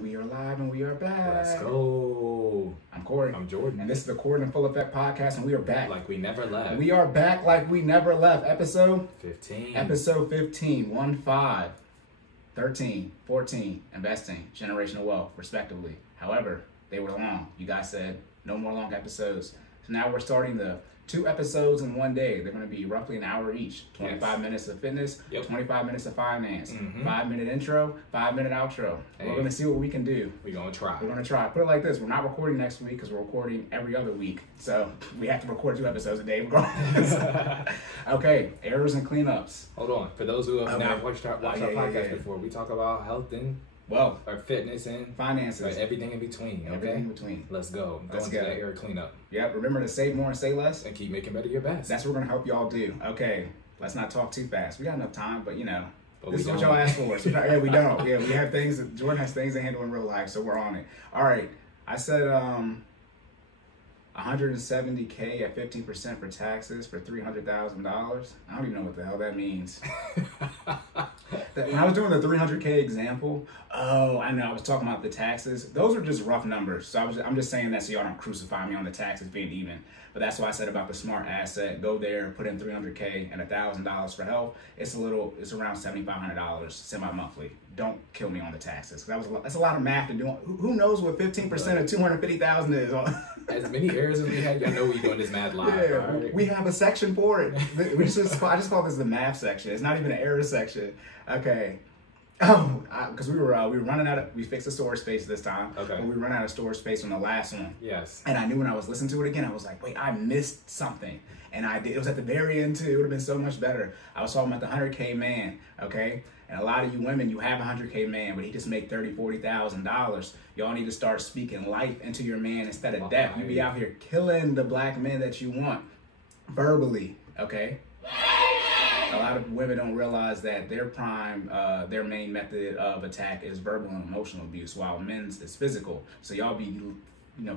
And we are live and we are back. Let's go. I'm Corey. I'm Jordan. And this is the Cordan Full Effect Podcast, and we are back. Like we never left. We are back like we never left. Episode 15. Episode 15. 1, 5, 13, 14. Investing, generational wealth, respectively. However, they were long. You guys said no more long episodes. So now we're starting the 2 episodes in one day. They're going to be roughly an hour each. 25 minutes of fitness, 25 minutes of finance, 5-minute intro, 5-minute outro. Hey. We're going to see what we can do. We're going to try. We're going to try. Put it like this. We're not recording next week because we're recording every other week. So we have to record 2 episodes a day regardless. Okay, errors and cleanups. Hold on. For those who have not watched our podcast before, we talk about health and wealth, or fitness and finances, right, everything in between. Okay, everything in between. Let's go. Go into that error cleanup. Yep. Remember to save more and say less, and keep making better your best. That's what we're gonna help y'all do. Okay. Let's not talk too fast. We got enough time, but this is what don't. y'all asked for. So, yeah, we don't. Yeah, we have things. Jordan has things to handle in real life, so we're on it. All right. I said 170K at 15% for taxes for $300,000. I don't even know what the hell that means. When I was doing the 300K example, I know I was talking about the taxes. Those are just rough numbers. So I'm just saying that so y'all don't crucify me on the taxes being even. But that's why I said about the smart asset. Go there, put in 300K and $1,000 for health. It's around $7,500 semi-monthly. Don't kill me on the taxes. That's a lot of math to do. Who knows what 15% of 250,000 is? As many errors as we had, y'all know we're doing this math live. Yeah, right? We have a section for it. I just call this the math section. It's not even an error section. Okay. Because we were running out of, we fixed the storage space this time. Okay. But we ran out of storage space on the last one. Yes. And I knew when I was listening to it again, I was like, wait, I missed something. And I did. It was at the very end too. It would have been so much better. I was talking about the 100K man. Okay. And a lot of you women, you have a 100K man, but he just make $30,000, $40,000. Y'all need to start speaking life into your man instead of death. You be out here killing the black men that you want verbally. Okay. A lot of women don't realize that their main method of attack is verbal and emotional abuse, while men's is physical. So y'all be,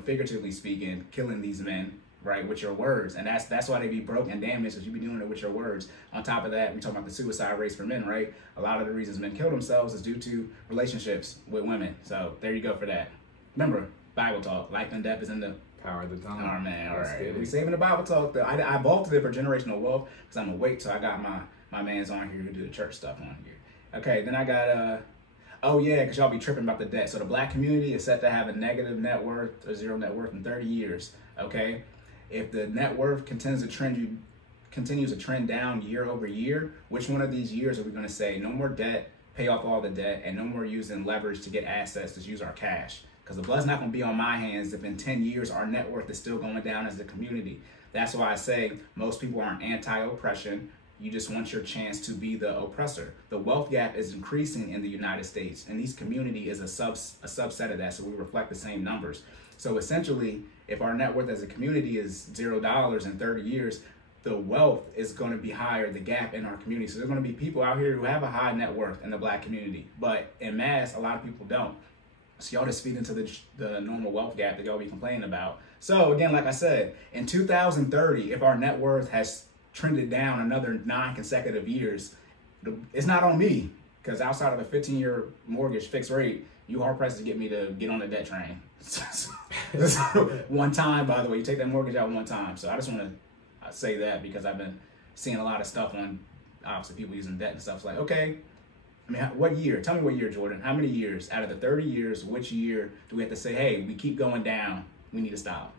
figuratively speaking, killing these men, right, with your words. And that's why they be broke and damaged, because you be doing it with your words. On top of that, we talking about the suicide rates for men, right? A lot of the reasons men kill themselves is due to relationships with women. So there you go for that. Remember, Bible talk, life and death is in the power of the tongue. Oh man, all right. We saving the Bible talk though. I bolted it for generational wealth because I'm gonna wait till I got my mans on here who do the church stuff on here. Okay, then I got because y'all be tripping about the debt. So the black community is set to have a negative net worth or zero net worth in 30 years. Okay, if the net worth continues to trend down year over year, which one of these years are we gonna say no more debt, pay off all the debt, and no more using leverage to get assets, just use our cash? Because the blood's not going to be on my hands if in 10 years our net worth is still going down as a community. That's why I say most people aren't anti-oppression. You just want your chance to be the oppressor. The wealth gap is increasing in the United States, and each community is a subset of that, so we reflect the same numbers. So essentially, if our net worth as a community is $0 in 30 years, the wealth is going to be higher, the gap in our community. So there's going to be people out here who have a high net worth in the black community, but in mass, a lot of people don't. So y'all just feed into the normal wealth gap that y'all be complaining about. So again, like I said, in 2030, if our net worth has trended down another 9 consecutive years, it's not on me, because outside of a 15-year mortgage fixed rate, you hard pressed to get me to get on the debt train. One time, by the way, you take that mortgage out one time. So I just want to say that because I've been seeing a lot of stuff on, obviously, people using debt and stuff. It's like, okay, I mean, what year? Tell me what year, Jordan. How many years out of the 30 years, which year do we have to say, hey, we keep going down, we need to stop?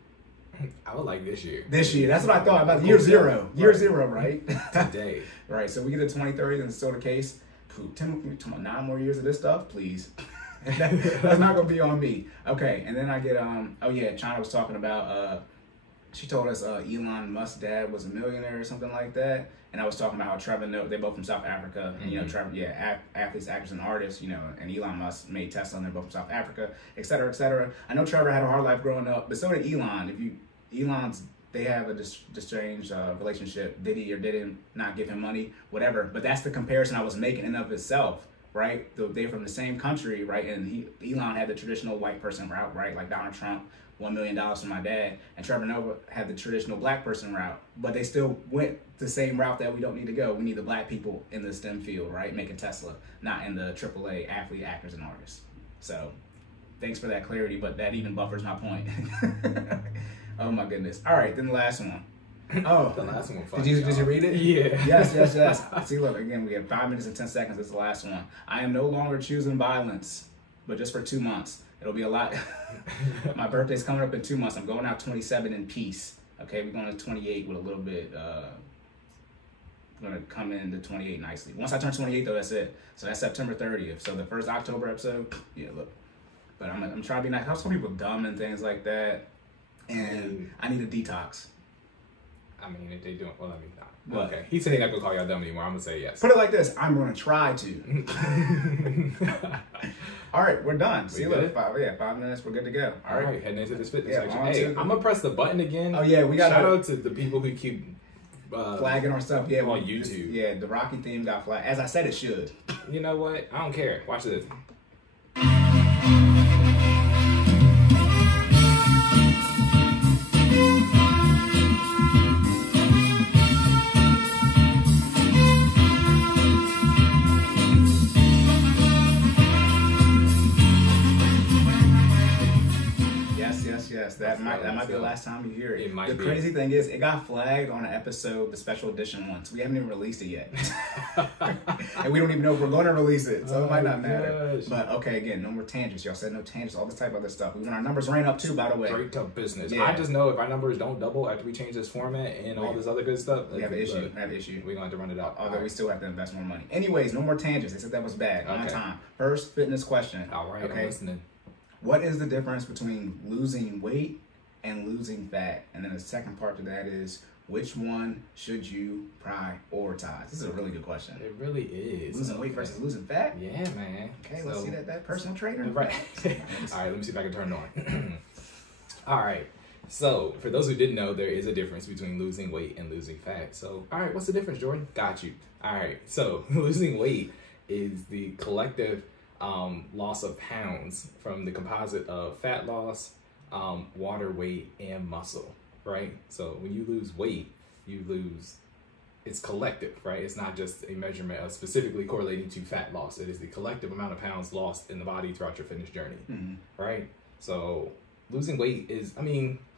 I would like this year. This year. That's what I thought about year zero. Year zero, right? Today. Right. So we get to 2030, and it's still the case. 9 more years of this stuff, please. That's not going to be on me. Okay. And then I get, China was talking about, she told us Elon Musk's dad was a millionaire or something like that. And I was talking about how Trevor Noah, they're both from South Africa. And, Trevor, athletes, actors, and artists, and Elon Musk made Tesla, and they're both from South Africa, et cetera, et cetera. I know Trevor had a hard life growing up, but so did Elon. They have a strange relationship. Did he or didn't not give him money, whatever. But that's the comparison I was making in of itself, right? They're from the same country, right? And Elon had the traditional white person route, right? Like Donald Trump. $1 million from my dad, and Trevor Noah had the traditional black person route, but they still went the same route that we don't need to go. We need the black people in the STEM field, right? Making Tesla, not in the AAA athlete, actors, and artists. So thanks for that clarity, but that even buffers my point. Oh my goodness. All right, then the last one. Oh, the last one. Did you read it? Yeah. Yes. See, look, again, we have 5 minutes and 10 seconds. It's the last one. I am no longer choosing violence, but just for 2 months. It'll be a lot. My birthday's coming up in 2 months. I'm going out 27 in peace. Okay, we're going to 28 with a little bit. Going to come into 28 nicely. Once I turn 28, though, that's it. So that's September 30th. So the first October episode, yeah, look. But I'm trying to be nice. I saw people dumb and things like that, and I need a detox. I mean, if they do it, well, I mean, not. What? Okay. He said he's not going to call y'all dumb anymore. I'm going to say yes. Put it like this. I'm going to try to. All right, we're done. See you later. 5 minutes. We're good to go. All right, heading into this fitness section. I'm going to press the button again. Oh, yeah, we got shout out to the people who keep flagging our stuff. Yeah, on YouTube. Yeah, the Rocky theme got flagged. As I said, it should. You know what? I don't care. Watch this. Yes, that might be the last time you hear it. It might the be. Crazy thing is, it got flagged on an episode, the special edition one. So we haven't even released it yet. And we don't even know if we're going to release it. So it might not matter. But okay, again, no more tangents. Y'all said no tangents, all this type of other stuff. We want our numbers ran up too, by the way. Straight up business. Yeah. I just know if our numbers don't double after we change this format and all this other good stuff, we have an issue. We're going to have to run it out. Although we still have to invest more money. Anyways, no more tangents. They said that was bad. On time. First fitness question. All right, okay. I'm listening. What is the difference between losing weight and losing fat? And then the second part to that is, which one should you prioritize? This is a really good question. It really is. Losing weight versus losing fat? Yeah, man. Okay, let's see that personal trainer. Right. All right, let me see if I can turn it on. All right. So, for those who didn't know, there is a difference between losing weight and losing fat. So, all right, what's the difference, Jordan? Got you. All right. So, losing weight is the collective loss of pounds from the composite of fat loss, water weight, and muscle, right? So when you lose weight, it's collective, right? It's not just a measurement of specifically correlating to fat loss. It is the collective amount of pounds lost in the body throughout your fitness journey, right? So losing weight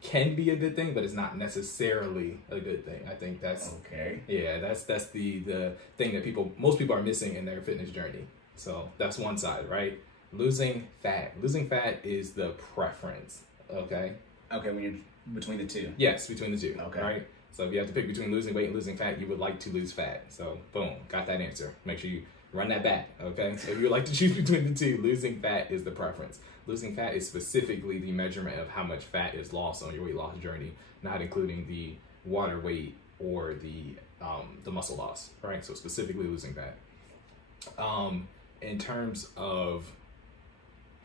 can be a good thing, but it's not necessarily a good thing. I think that's okay. Yeah, that's the thing that most people are missing in their fitness journey. So that's one side, right? Losing fat is the preference. Okay, when you're between the two. Yes, between the two. Okay. Right? So if you have to pick between losing weight and losing fat, you would like to lose fat. So boom, got that answer. Make sure you run that back, okay? So if you would like to choose between the two, losing fat is the preference. Losing fat is specifically the measurement of how much fat is lost on your weight loss journey, not including the water weight or the muscle loss, right? So specifically losing fat. In terms of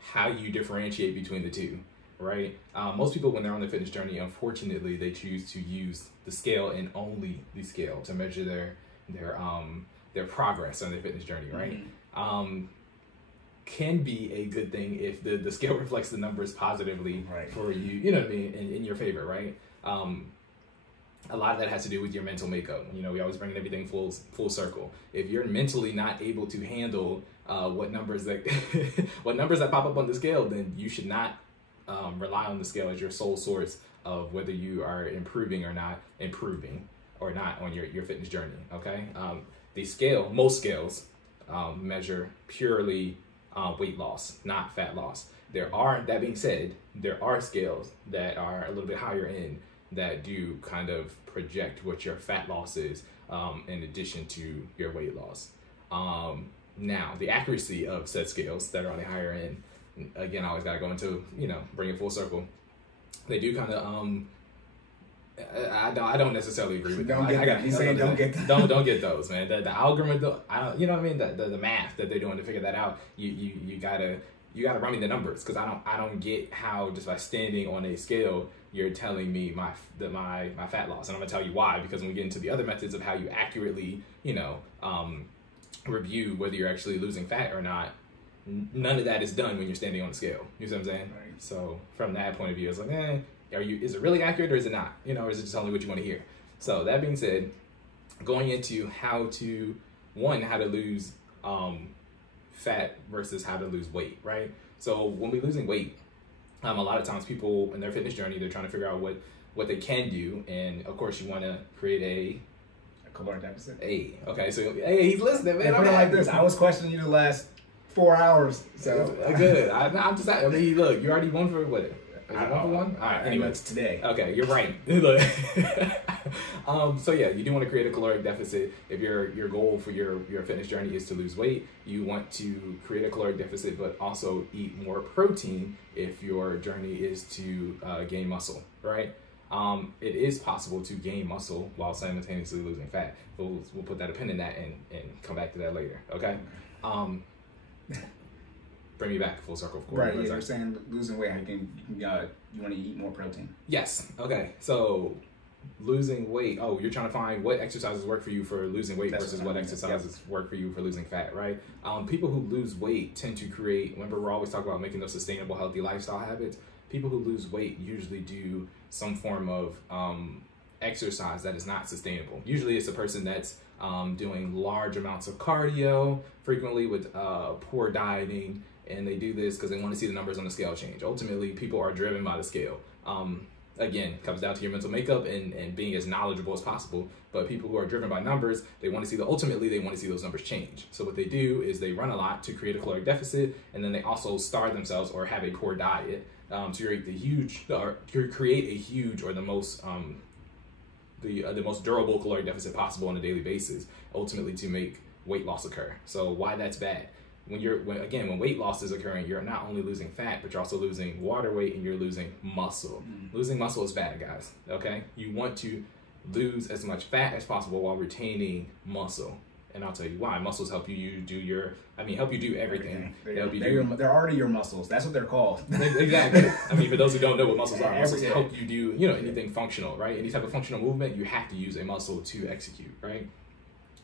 how you differentiate between the two, right? Most people, when they're on their fitness journey, unfortunately, they choose to use the scale and only the scale to measure their progress on their fitness journey, right? Can be a good thing if the scale reflects the numbers positively for you, you know what I mean, in your favor, right? A lot of that has to do with your mental makeup. You know, we always bring everything full circle. If you're mentally not able to handle what numbers that pop up on the scale, then you should not rely on the scale as your sole source of whether you are improving or not on your fitness journey. Okay, most scales measure purely weight loss, not fat loss. That being said, there are scales that are a little bit higher end that do kind of project what your fat loss is in addition to your weight loss. Now, the accuracy of said scales that are on the higher end, again, I always got to go into, bring it full circle. They do kind of, I don't necessarily agree with them. He's saying don't get them. Don't get those, man. The algorithm, you know what I mean? The math that they're doing to figure that out, you gotta run me the numbers, because I don't get how just by standing on a scale you're telling me my fat loss, and I'm gonna tell you why. Because when we get into the other methods of how you accurately review whether you're actually losing fat or not, none of that is done when you're standing on the scale. You see what I'm saying? Right. So from that point of view, it's like, is it really accurate or is it not? Or is it just only what you want to hear? So that being said, going into how to lose fat versus how to lose weight, right? So when we're losing weight, a lot of times people in their fitness journey, they're trying to figure out what they can do. And of course you want to create a caloric deficit. Okay, so hey, he's listening, man. Put it like this. I was questioning you the last 4 hours. So good. I'm just, I mean, look, you already won for what? Is it 1 for 1? All right, anyway. It's today. Okay, you're right. So yeah, you do want to create a caloric deficit. If your goal for your fitness journey is to lose weight, you want to create a caloric deficit, but also eat more protein if your journey is to gain muscle, right? It is possible to gain muscle while simultaneously losing fat. We'll put that a pin in that and come back to that later, okay? Bring me back full circle. Right, you're saying losing weight, you want to eat more protein. Yes, okay. So losing weight, you're trying to find what exercises work for you for losing weight versus what exercises work for you for losing fat, right? People who lose weight tend to create, remember we're always talking about making those sustainable, healthy lifestyle habits. People who lose weight usually do some form of exercise that is not sustainable. Usually it's a person that's doing large amounts of cardio, frequently with poor dieting, and they do this because they want to see the numbers on the scale change. Ultimately, people are driven by the scale. Again, comes down to your mental makeup and being as knowledgeable as possible. But people who are driven by numbers, they want to see ultimately they want to see those numbers change. So what they do is they run a lot to create a caloric deficit, and then they also starve themselves or have a poor diet to create a huge or the most durable caloric deficit possible on a daily basis, ultimately to make weight loss occur. So why that's bad? When weight loss is occurring, you're not only losing fat, but you're also losing water weight and you're losing muscle. Losing muscle is bad, guys, okay? You want to lose as much fat as possible while retaining muscle. And I'll tell you why. Muscles help you do help you do everything. They're already your muscles. That's what they're called. Exactly. I mean, for those who don't know what muscles are, muscles help you do, anything functional, right? Any type of functional movement, you have to use a muscle to execute, right?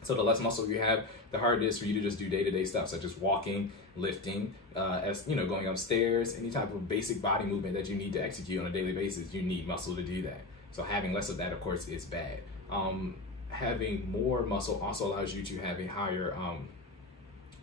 So the less muscle you have, the harder it is for you to just do day-to-day stuff, such as walking, lifting, going upstairs, any type of basic body movement that you need to execute on a daily basis, you need muscle to do that. So having less of that, of course, is bad. Having more muscle also allows you to have a higher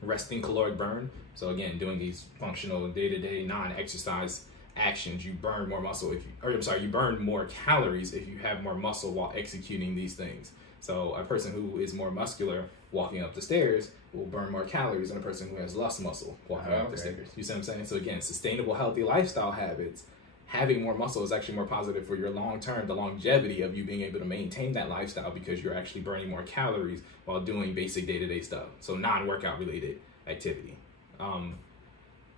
resting caloric burn. So again, doing these functional day-to-day non-exercise actions, you burn more muscle you burn more calories if you have more muscle while executing these things. So a person who is more muscular walking up the stairs will burn more calories than a person who has less muscle walking up the stairs. You see what I'm saying? So again, sustainable, healthy lifestyle habits, having more muscle is actually more positive for your long-term, the longevity of you being able to maintain that lifestyle because you're actually burning more calories while doing basic day-to-day stuff. So non-workout related activity.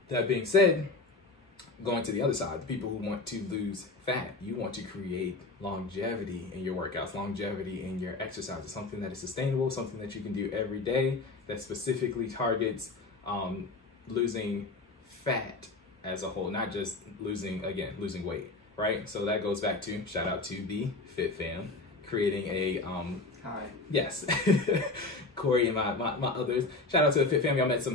That being said, going to the other side, the people who want to lose fat, you want to create longevity in your workouts, longevity in your exercises, something that is sustainable, something that you can do every day that specifically targets losing fat as a whole, not just losing weight, right? So that goes back to, shout out to the Fit Fam, creating a, hi. Yes, Cory and my others. Shout out to the Fit Fam, y'all met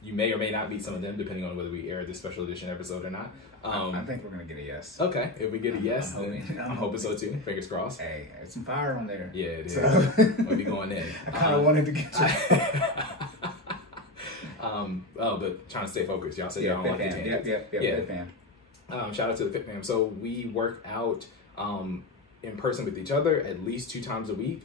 you may or may not meet some of them, depending on whether we air this special edition episode or not. I think we're going to get a yes. Okay, if we get a yes, I'm hoping so too. Fingers crossed. Hey, there's some fire on there. Yeah, it is. We'll be going in. I kind of wanted to get you. But trying to stay focused. Y'all said y'all don't like the tangents. Yeah, Fit Fam. Shout out to the Fit Fam. So we work out in person with each other at least 2 times a week.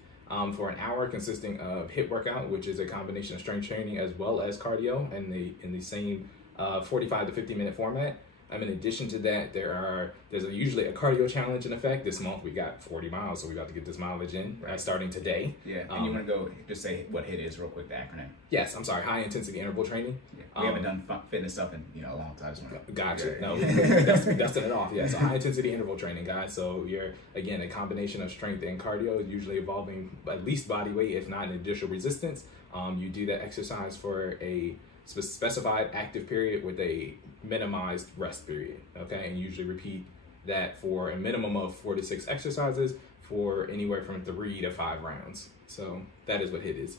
For an hour, consisting of HIIT workout, which is a combination of strength training as well as cardio in the same 45 to 50 minute format. In addition to that, there's usually a cardio challenge in effect. This month we got 40 miles, so we got to get this mileage in starting today. Yeah, and you want to go just say what HIIT is real quick, the acronym. Yes, I'm sorry, high intensity interval training. Yeah. We haven't done fitness stuff in a long time. So gotcha. No, that's dusting it off. Yeah, so high intensity interval training, guys. So you're, again, a combination of strength and cardio, usually involving at least body weight, if not an additional resistance. You do that exercise for a specified active period with a minimized rest period, okay? And usually repeat that for a minimum of 4 to 6 exercises for anywhere from 3 to 5 rounds. So that is what HIIT is.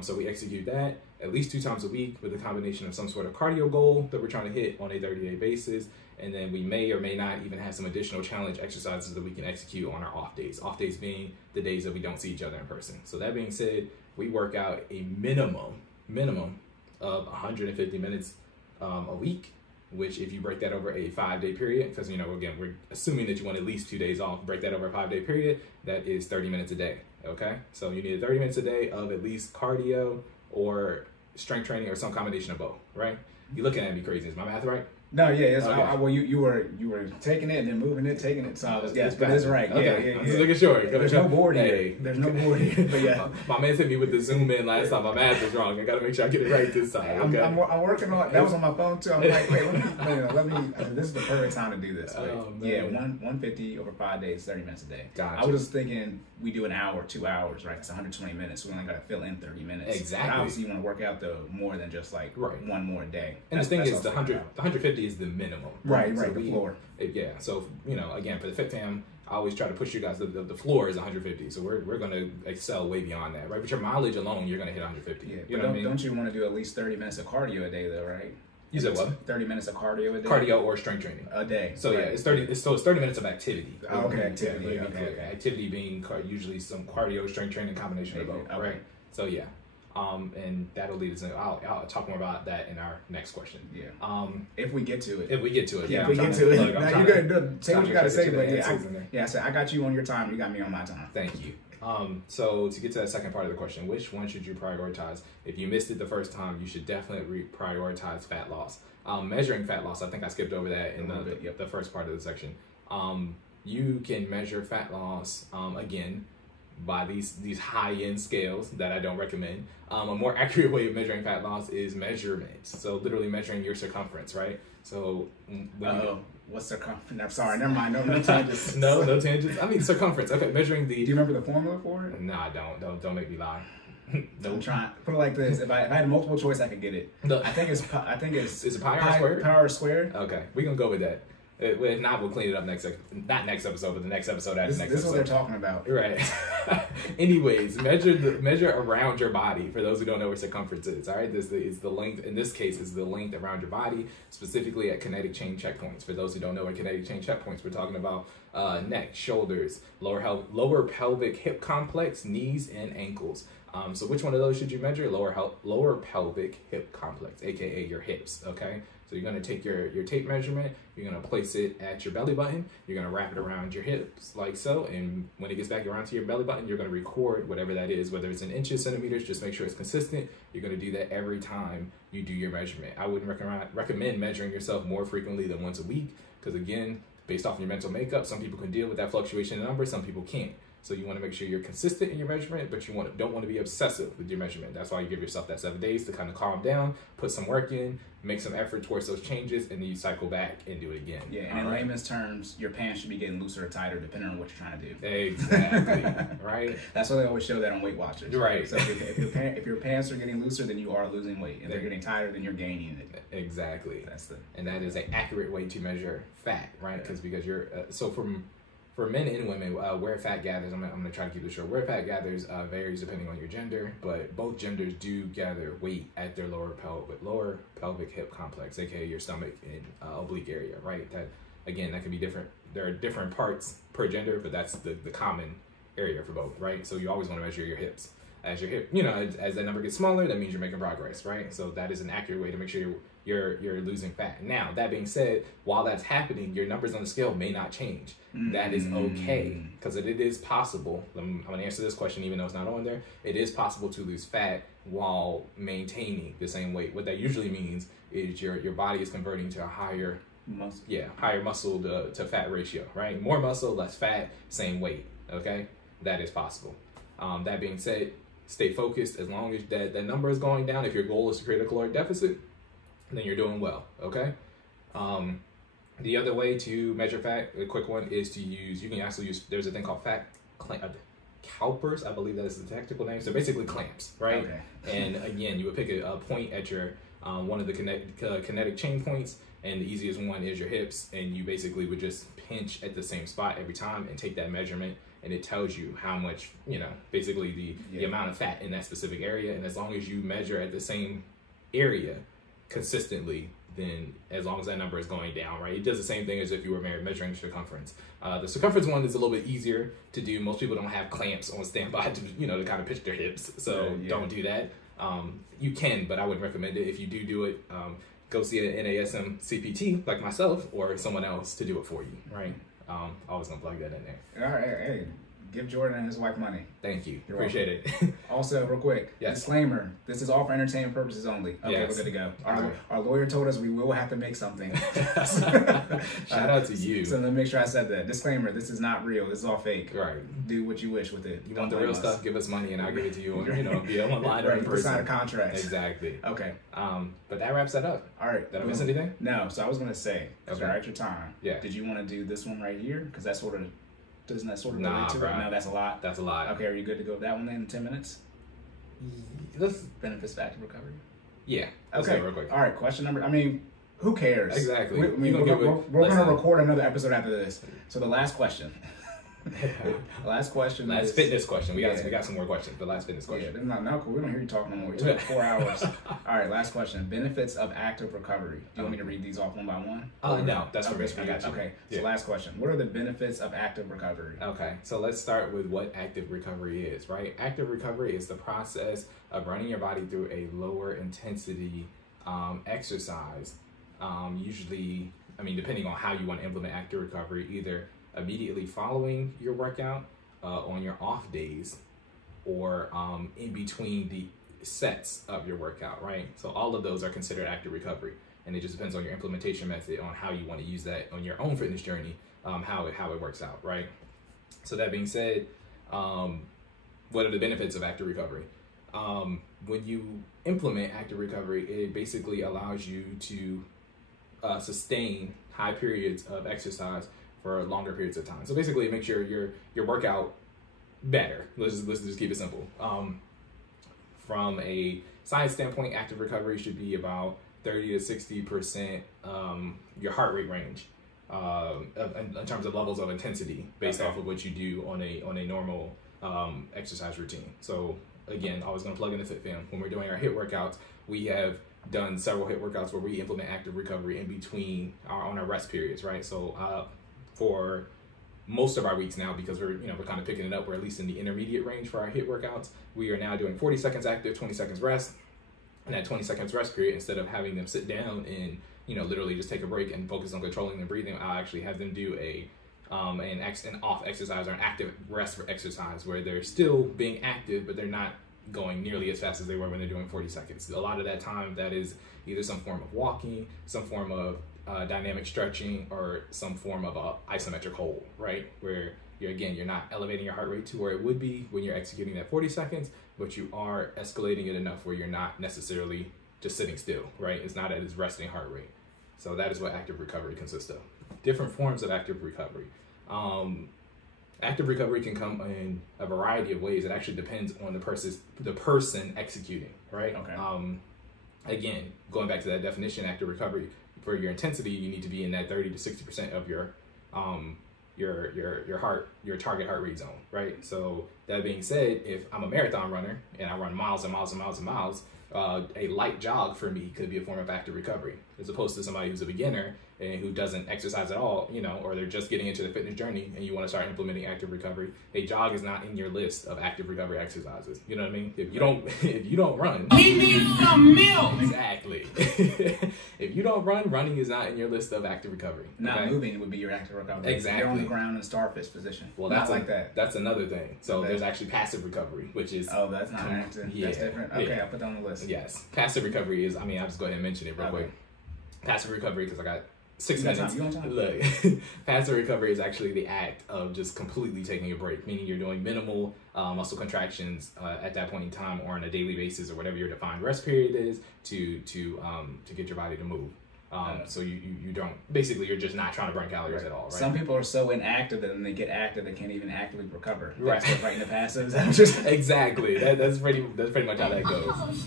So we execute that at least 2 times a week with a combination of some sort of cardio goal that we're trying to hit on a 30-day basis. And then we may or may not even have some additional challenge exercises that we can execute on our off days. Off days being the days that we don't see each other in person. So that being said, we work out a minimum of 150 minutes a week, which if you break that over a 5-day period, because, you know, again, we're assuming that you want at least 2 days off, break that over a 5-day period, that is 30 minutes a day, okay? So you need 30 minutes a day of at least cardio or strength training or some combination of both, right? You're looking at me crazy. Is my math right? No, yeah, it's, okay. Well, you were taking it and then moving it, taking it. So yes, but it's right. Okay. Yeah. I'm just looking sure. There's no board here. There's no board here. But yeah, my man hit me with the zoom in last time. My math is wrong. I got to make sure I get it right this time. Okay. I'm working on. That was on my phone too. I'm like, wait, let me. This is the perfect time to do this. Yeah, 150 over 5 days, 30 minutes a day. Gotcha. I was just thinking we do an hour, 2 hours, right? It's 120 minutes. So we only got to fill in 30 minutes. Exactly. But obviously, you want to work out though more than just like one more day. And the thing is, the 150 is the minimum. Right, so the floor. Yeah, so, you know, again, for the Fit Fam, I always try to push you guys, the floor is 150, so we're going to excel way beyond that, right? But your mileage alone, you're going to hit 150. Yeah, you know what I mean? Don't you want to do at least 30 minutes of cardio a day, though, right? You said what? 30 minutes of cardio a day? Cardio or strength training. A day. So, yeah, it's 30 minutes of activity. Okay, activity. Okay. Activity being usually some cardio, strength training combination of both, right? So, yeah. And that'll lead us in. I'll talk more about that in our next question. Yeah. If we get to it. If we get to it. Yeah. If we get to it. Now you gotta say what you gotta say, but I said I got you on your time. You got me on my time. Thank you. So to get to that second part of the question, which one should you prioritize? If you missed it the first time, you should definitely prioritize fat loss. Measuring fat loss, I think I skipped over that in the first part of the section. You can measure fat loss again by these high-end scales that I don't recommend. A more accurate way of measuring fat loss is measurements. So literally measuring your circumference, right? So what's circumference? I'm sorry, never mind. No tangents. no tangents. I mean circumference. Okay, measuring the. Do you remember the formula for it? No, I don't. Don't make me lie. I'm trying. Put it like this: if I had multiple choice, I could get it. No. I think it's. Is it pi r squared? Pi r squared. Okay, we can go with that. If not, we'll clean it up not next episode, but the next episode after next episode. This is what they're talking about. Right. Anyways, measure around your body for those who don't know where circumference is. All right, this is the length. In this case, is the length around your body, specifically at kinetic chain checkpoints. For those who don't know what kinetic chain checkpoints, we're talking about neck, shoulders, lower pelvic hip complex, knees, and ankles. So which one of those should you measure? Lower pelvic hip complex, aka your hips. Okay. So you're going to take your tape measurement, you're going to place it at your belly button, you're going to wrap it around your hips like so, and when it gets back around to your belly button, you're going to record whatever that is, whether it's in inches, centimeters, just make sure it's consistent. You're going to do that every time you do your measurement. I wouldn't recommend measuring yourself more frequently than once a week, because again, based off your mental makeup, some people can deal with that fluctuation in numbers, some people can't. So you want to make sure you're consistent in your measurement, but you don't want to be obsessive with your measurement. That's why you give yourself that 7 days to kind of calm down, put some work in, make some effort towards those changes, and then you cycle back and do it again. Yeah, and in layman's terms, your pants should be getting looser or tighter depending on what you're trying to do. Exactly. Right? That's why they always show that on Weight Watchers. Right. So if your pants are getting looser, then you are losing weight. If they're getting tighter, then you're gaining it. Exactly. And that is an accurate way to measure fat, right? Because you're so for men and women, where fat gathers, I'm going to try to keep this short. Where fat gathers varies depending on your gender, but both genders do gather weight at their lower pelvic hip complex, aka your stomach and oblique area, right? That again, that can be different. There are different parts per gender, but that's the common area for both, right? So you always want to measure your hips. As your hip, as that number gets smaller, that means you're making progress, right? So that is an accurate way to make sure you're losing fat. Now, that being said, while that's happening, your numbers on the scale may not change. That is okay, because it is possible. I'm going to answer this question even though it's not on there. It is possible to lose fat while maintaining the same weight. What that usually means is your body is converting to a higher muscle. Yeah, higher muscle to fat ratio, right? More muscle, less fat, same weight. Okay, that is possible. That being said, stay focused. As long as that number is going down, if your goal is to create a caloric deficit, then you're doing well, okay? The other way to measure fat, a quick one, is to use, you can actually use, there's a thing called fat calipers, I believe that is the technical name. So basically clamps, right? Okay. And again, you would pick a point at your, one of the kinetic chain points, and the easiest one is your hips, and you basically would just pinch at the same spot every time and take that measurement, and it tells you how much, basically the amount of fat in that specific area. And as long as you measure at the same area consistently, then as long as that number is going down, right? It does the same thing as if you were measuring circumference. The circumference one is a little bit easier to do. Most people don't have clamps on standby to kind of pinch their hips, so don't do that. You can, but I wouldn't recommend it. If you do it, go see an NASM CPT like myself or someone else to do it for you, right? Always gonna plug that in there. All right, hey, give Jordan and his wife money. Thank you. You're Appreciate it. Also, real quick, disclaimer, this is all for entertainment purposes only. Okay, we're good to go. Our lawyer told us we will have to make something. Shout out to you. So let me make sure I said that. Disclaimer, this is not real. This is all fake. Right. Do what you wish with it. You want the real stuff, give us money and I'll give it to you on, be online or in person. Sign a contract. Exactly. Okay. But that wraps that up. All right. Did I miss anything? No. So I was going to say, because we're at your time. Yeah. Did you want to do this one right here? Because that sort of, doesn't that sort of relate to it? No, that's a lot. That's a lot. Okay, are you good to go with that one then in 10 minutes? Benefits of active recovery? Yeah. Okay. Real quick. All right, question number, who cares? Exactly. We're going to record another episode after this. So the last question. Last fitness question. We got some more questions. The last fitness question. Yeah, no, cool. We don't hear you talking no more. We took 4 hours. All right, last question. Benefits of active recovery. Do you want me to read these off one by one? No, that's for me. I got you. Okay, so last question. What are the benefits of active recovery? Okay, so let's start with what active recovery is, right? Active recovery is the process of running your body through a lower intensity exercise. Usually, depending on how you want to implement active recovery, either immediately following your workout, on your off days, or in between the sets of your workout, right? So all of those are considered active recovery, and it just depends on your implementation method on how you want to use that on your own fitness journey, how it works out, right? So that being said, what are the benefits of active recovery? When you implement active recovery, it basically allows you to sustain high periods of exercise for longer periods of time. So basically it makes your workout better. Let's just keep it simple. From a science standpoint, active recovery should be about 30 to 60% your heart rate range in terms of levels of intensity based off of what you do on a normal exercise routine. So again, always going to plug in the FitFam. When we're doing our HIIT workouts, we have done several HIIT workouts where we implement active recovery in between on our rest periods, right? So for most of our weeks now, because we're kind of picking it up, we're at least in the intermediate range for our HIIT workouts. We are now doing 40 seconds active, 20 seconds rest. And that 20 seconds rest period, instead of having them sit down and literally just take a break and focus on controlling their breathing, I'll actually have them do an off exercise or an active rest for exercise where they're still being active, but they're not going nearly as fast as they were when they're doing 40 seconds. A lot of that time, that is either some form of walking, some form of dynamic stretching, or some form of a isometric hold, right? Where you're not elevating your heart rate to where it would be when you're executing that 40 seconds, but you are escalating it enough where you're not necessarily just sitting still, right? It's not at its resting heart rate. So that is what active recovery consists of. Different forms of active recovery. Active recovery can come in a variety of ways. It actually depends on the person executing, right? Okay. Again, going back to that definition, active recovery, for your intensity, you need to be in that 30 to 60% of your target heart rate zone, right? So that being said, if I'm a marathon runner and I run miles and miles and miles and miles, a light jog for me could be a form of active recovery, as opposed to somebody who's a beginner and who doesn't exercise at all, or they're just getting into the fitness journey and you want to start implementing active recovery. A jog is not in your list of active recovery exercises. You know what I mean? If you don't run, we need some milk. Exactly. If you don't run, running is not in your list of active recovery. Not moving would be your active recovery. Exactly. You're on the ground in starfish position. Well, that's like that. That's another thing. So there's actually passive recovery, which is that's not active. Yeah. That's different. Okay, I'll put that on the list. Yes, passive recovery is. I'll just go ahead and mention it real quick. Passive recovery, because I got 6 minutes. Look, passive recovery is actually the act of just completely taking a break, meaning you're doing minimal muscle contractions at that point in time or on a daily basis or whatever your defined rest period is to get your body to move. So you don't, basically you're just not trying to burn calories at all, right? Some people are so inactive that when they get active, they can't even actively recover. Right. That's right in the passive. Exactly. That's pretty much how that goes.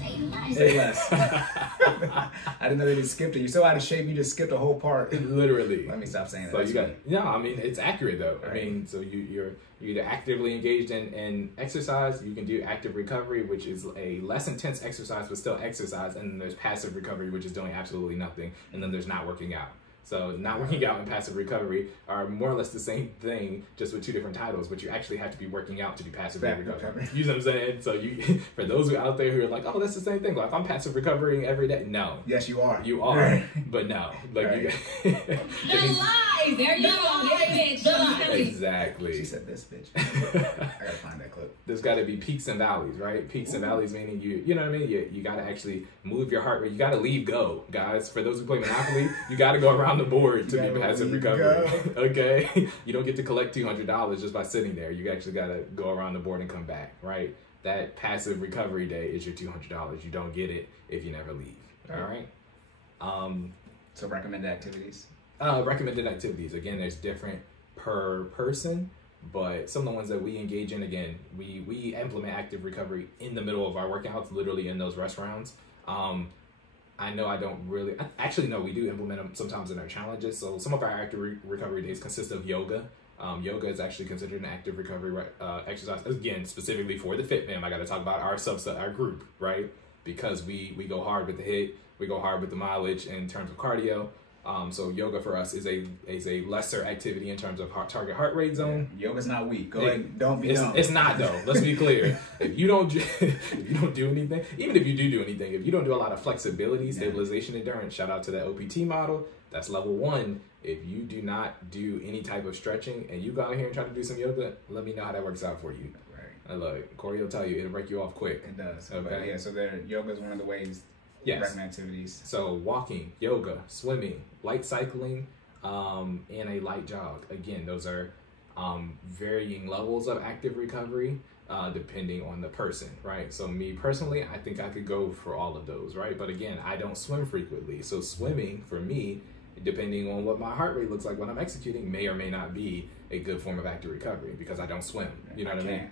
Say less. I didn't know they just skipped it. You're so out of shape, you just skipped a whole part. Literally. Let me stop saying that. So you got, it's accurate though. Right. So you're either actively engaged in exercise, you can do active recovery, which is a less intense exercise but still exercise, and then there's passive recovery, which is doing absolutely nothing, and then there's not working out. So not working out and passive recovery are more or less the same thing, just with two different titles, but you actually have to be working out to be passive recovery. You know what I'm saying? So you, for those who out there who are like, oh, that's the same thing. Like, I'm passive recovering every day. No. Yes, you are. You are, but no. Like, right. you the lies. There you go. Bitch. Exactly. She said this, bitch. I gotta find that clip. There's got to be peaks and valleys, right? Peaks and valleys meaning you know what I mean? You got to actually move your heart rate. You got to leave go, guys. For those who play Monopoly, you got to go around the board to be passive recovery. Okay? You don't get to collect $200 just by sitting there. You actually got to go around the board and come back, right? That passive recovery day is your $200. You don't get it if you never leave. All right? So recommended activities? Recommended activities. Again, there's different per person. But some of the ones that we engage in, again, we implement active recovery in the middle of our workouts, literally in those rest rounds. I know I don't really, actually no, we do implement them sometimes in our challenges. So some of our active recovery days consist of yoga. Yoga is actually considered an active recovery exercise. Again, specifically for the fit fam, I got to talk about our group, right? Because we go hard with the HIIT, we go hard with the mileage in terms of cardio. So yoga for us is a lesser activity in terms of target heart rate zone. Yeah. Yoga's not weak. Go ahead, don't be dumb. It's not though. Let's be clear. If you don't do anything, even if you do anything, if you don't do a lot of flexibility, stabilization, endurance, shout out to that OPT model. That's level 1. If you do not do any type of stretching and you go out here and try to do some yoga, let me know how that works out for you. Right. I love it. Corey will tell you it'll break you off quick. It does. Okay. But yeah. So yoga is one of the ways. Yes. Recommend activities. So walking, yoga, swimming, light cycling, and a light jog. Again, those are varying levels of active recovery depending on the person, right? So me personally, I think I could go for all of those, right? But again, I don't swim frequently. So swimming for me, depending on what my heart rate looks like when I'm executing, may or may not be a good form of active recovery because I don't swim. You know what I mean?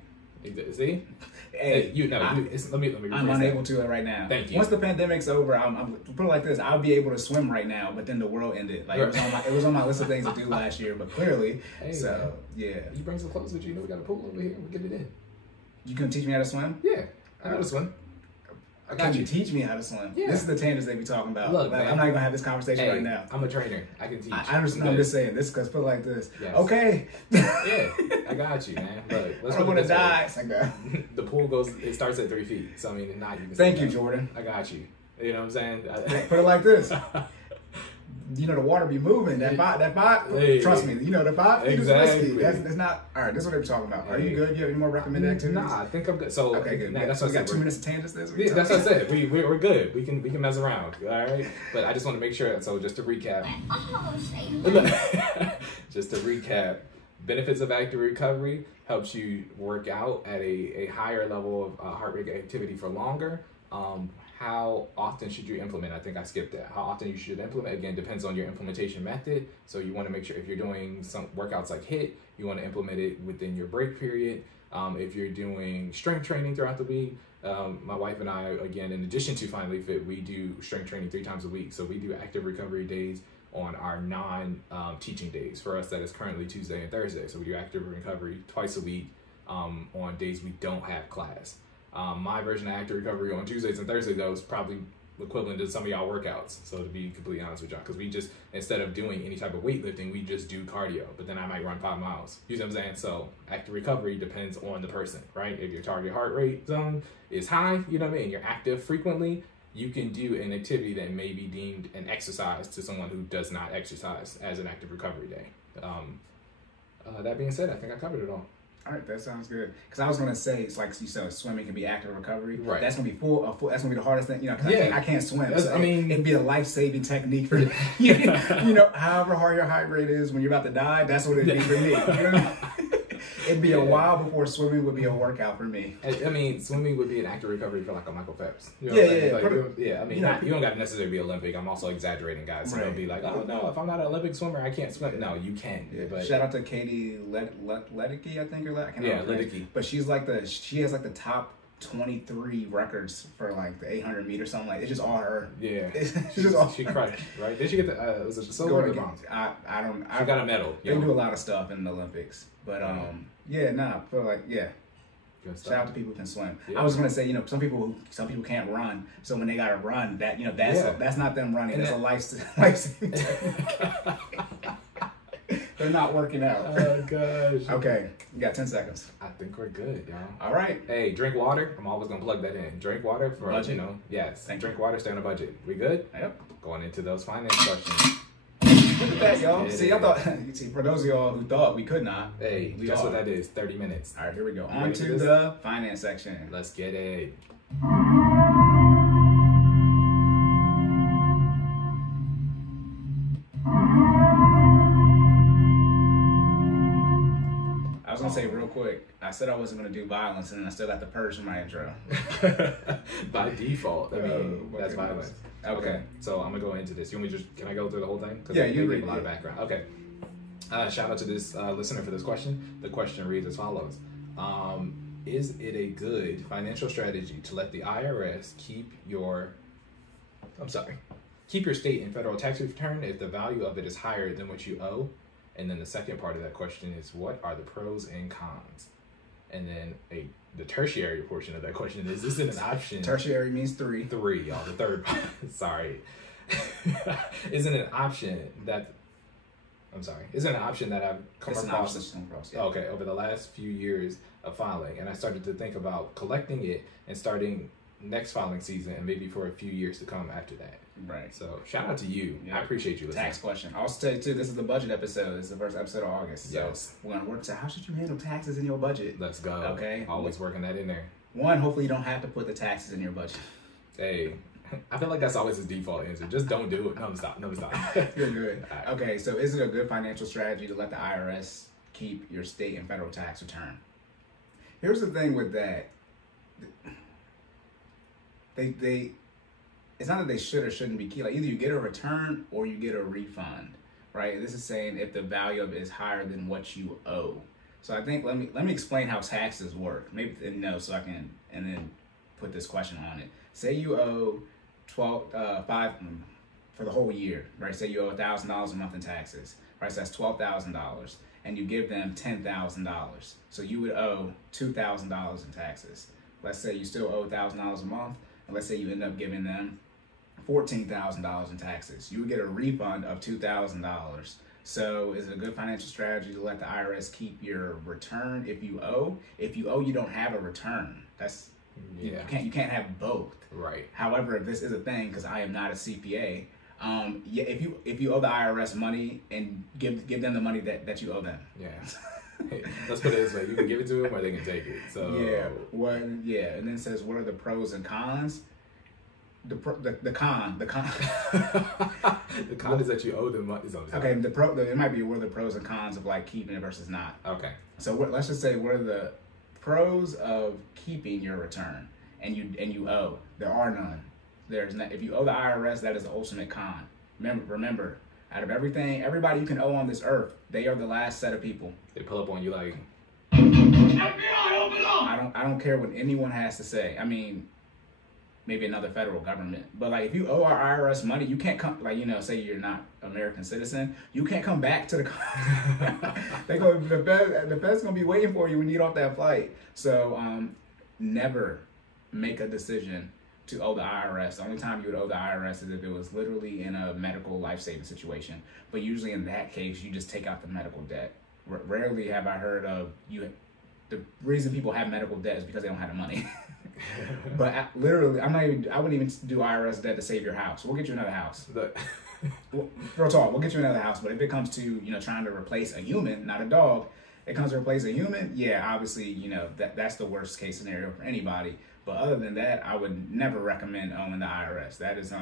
See? Hey, let me I'm unable to right now. Thank you. Once the pandemic's over, I'm put it like this: I'll be able to swim right now. But then the world ended. Like it was on my list of things to do last year. But clearly, yeah. You bring some clothes with you. You know we got a pool over here. We'll get it in. You gonna teach me how to swim? Yeah, I know how to swim. Can you teach me how to swim? Yeah. This is the tangents they be talking about. Look, like, I'm not gonna have this conversation right now. I'm a trainer. I can teach. I understand. I'm just saying this because put it like this. Yes. Okay. Yeah, I got you, man. Look, let's I don't want to die. It's like that. The pool it starts at 3 feet. So I mean, not even. Thank you, Jordan. I got you. You know what I'm saying? Put it like this. You know the water be moving. That five. Hey, trust me. You know the 5 feet exactly. is risky. That's not all right. This is what they're talking about. Are you good? You have any more recommended activities? Nah, I think I'm good. So okay, good. That's what we got 2 minutes of tangents. Yeah, that's what I said. We're good. We can mess around. All right. But I just want to make sure. So just to recap. Just to recap, benefits of active recovery helps you work out at a higher level of heart rate activity for longer. How often should you implement? I think I skipped that. How often you should implement, again, depends on your implementation method. So you want to make sure if you're doing some workouts like HIIT, you want to implement it within your break period. If you're doing strength training throughout the week, my wife and I, again, in addition to FinallyFit, we do strength training 3 times a week. So we do active recovery days on our non-teaching days. For us, that is currently Tuesday and Thursday. So we do active recovery twice a week on days we don't have class. My version of active recovery on Tuesdays and Thursdays, though, is probably equivalent to some of y'all workouts. So to be completely honest with y'all, because we just, instead of doing any type of weightlifting, we just do cardio. But then I might run 5 miles. You know what I'm saying? So active recovery depends on the person, right? If your target heart rate zone is high, you know what I mean? You're active frequently, you can do an activity that may be deemed an exercise to someone who does not exercise as an active recovery day. That being said, I think I covered it all. All right, that sounds good. Because I was gonna say, it's like you said, swimming can be active recovery. Right. That's gonna be that's gonna be the hardest thing. You know, cause I can't swim. So I mean, it'd be a life-saving technique for you know, however hard your heart rate is when you're about to die. That's what it'd be for me. You know? It'd be a while before swimming would be a workout for me. I mean, swimming would be an active recovery for like a Michael Phelps. You know I mean, you don't got to necessarily be Olympic. I'm also exaggerating, guys. So they'll be like, oh no, if I'm not an Olympic swimmer, I can't swim. No, you can. Yeah. But shout out to Katie Ledecky, I think, or I can't remember. Ledecky. But she's like she has like the top 23 records for like the 800 meters, something like. It's just all her. Yeah, she crushed, right? Did she get the? Was it the silver or the bronze? I don't. She got a medal. They do a lot of stuff in the Olympics, but I feel like Good stuff. Shout out to people who can swim. Yeah. I was gonna say, some people can't run, so when they gotta run, that's not them running. That's a life-saving technique. They're not working out. Oh gosh. Okay, you got 10 seconds. I think we're good, y'all. All right. Hey, drink water. I'm always gonna plug that in. Drink water for budget. Yes. Thank drink you. water. Stay on a budget. We good? Yep. Going into those finance questions. Look at that, y'all. See, I thought. See, for those of y'all who thought we could not. Hey, guess what that is? 30 minutes. All right, here we go. You On ready to for this? the finance section. Let's get it. I was gonna say real quick. I said I wasn't gonna do violence, and then I still got the purge from my intro. By default, I mean, my that's goodness. violence. Okay. So I'm gonna go into this. You want me can I go through the whole thing? Yeah, you give read a lot of it. background. Okay. Shout out to this listener for this question. The question reads as follows: is it a good financial strategy to let the IRS keep your state and federal tax return if the value of it is higher than what you owe? And then the second part of that question is, what are the pros and cons? And then the tertiary portion of that question is it an option? Tertiary means 3. 3, y'all. The third part. Sorry. Isn't an option that I've come across? Yeah. Okay, over the last few years of filing, and I started to think about collecting it and starting next filing season, and maybe for a few years to come after that. Right. So shout out to you. Yeah. I appreciate you listening. Tax question. I'll also tell you too, this is the budget episode. This is the first episode of August. So Yes. we're gonna work to how should you handle taxes in your budget? Let's go. Okay. Always working that in there. One, hopefully you don't have to put the taxes in your budget. Hey, I feel like that's always his default answer. Just don't do it. No, stop. You're good. All right. Okay, so is it a good financial strategy to let the IRS keep your state and federal tax return? Here's the thing with that. It's not that they should or shouldn't be key. Like either you get a return or you get a refund, right? This is saying if the value of it is higher than what you owe. So I think let me explain how taxes work. Maybe so I can and then put this question on it. Say you owe $5 for the whole year, right? Say you owe $1,000 a month in taxes, right? So that's $12,000, and you give them $10,000. So you would owe $2,000 in taxes. Let's say you still owe $1,000 a month, and let's say you end up giving them $14,000 in taxes. You would get a refund of $2,000. So is it a good financial strategy to let the IRS keep your return if you owe? If you owe, you don't have a return. You can't have both. Right. However, if this is a thing, because I am not a CPA, if you owe the IRS money and give them the money that you owe them. Yeah. Hey, let's put it this way: you can give it to them, or they can take it. So and then it says, what are the pros and cons? The con. The con is that you owe them money. Okay, it might be what are the pros and cons of like keeping it versus not. Okay. So let's just say what are the pros of keeping your return and you owe? There are none. There's not. If you owe the IRS, that is the ultimate con. Remember, out of everybody you can owe on this earth, they are the last set of people. They pull up on you like, FBI, open up! I don't care what anyone has to say. I mean, maybe another federal government, but like if you owe our IRS money, you can't come say you're not American citizen, you can't come back to the the Fed's gonna be waiting for you when you get off that flight. So never make a decision to owe the IRS. The only time you would owe the IRS is if it was literally in a medical life-saving situation. But usually in that case, you just take out the medical debt. Rarely have I heard of the reason people have medical debt is because they don't have the money. But literally, I wouldn't even do IRS debt to save your house. We'll get you another house. Real talk, we'll get you another house. But if it comes to trying to replace a human, not a dog, it comes to replace a human. Yeah, obviously, that's the worst case scenario for anybody. But other than that, I would never recommend owing the IRS. That is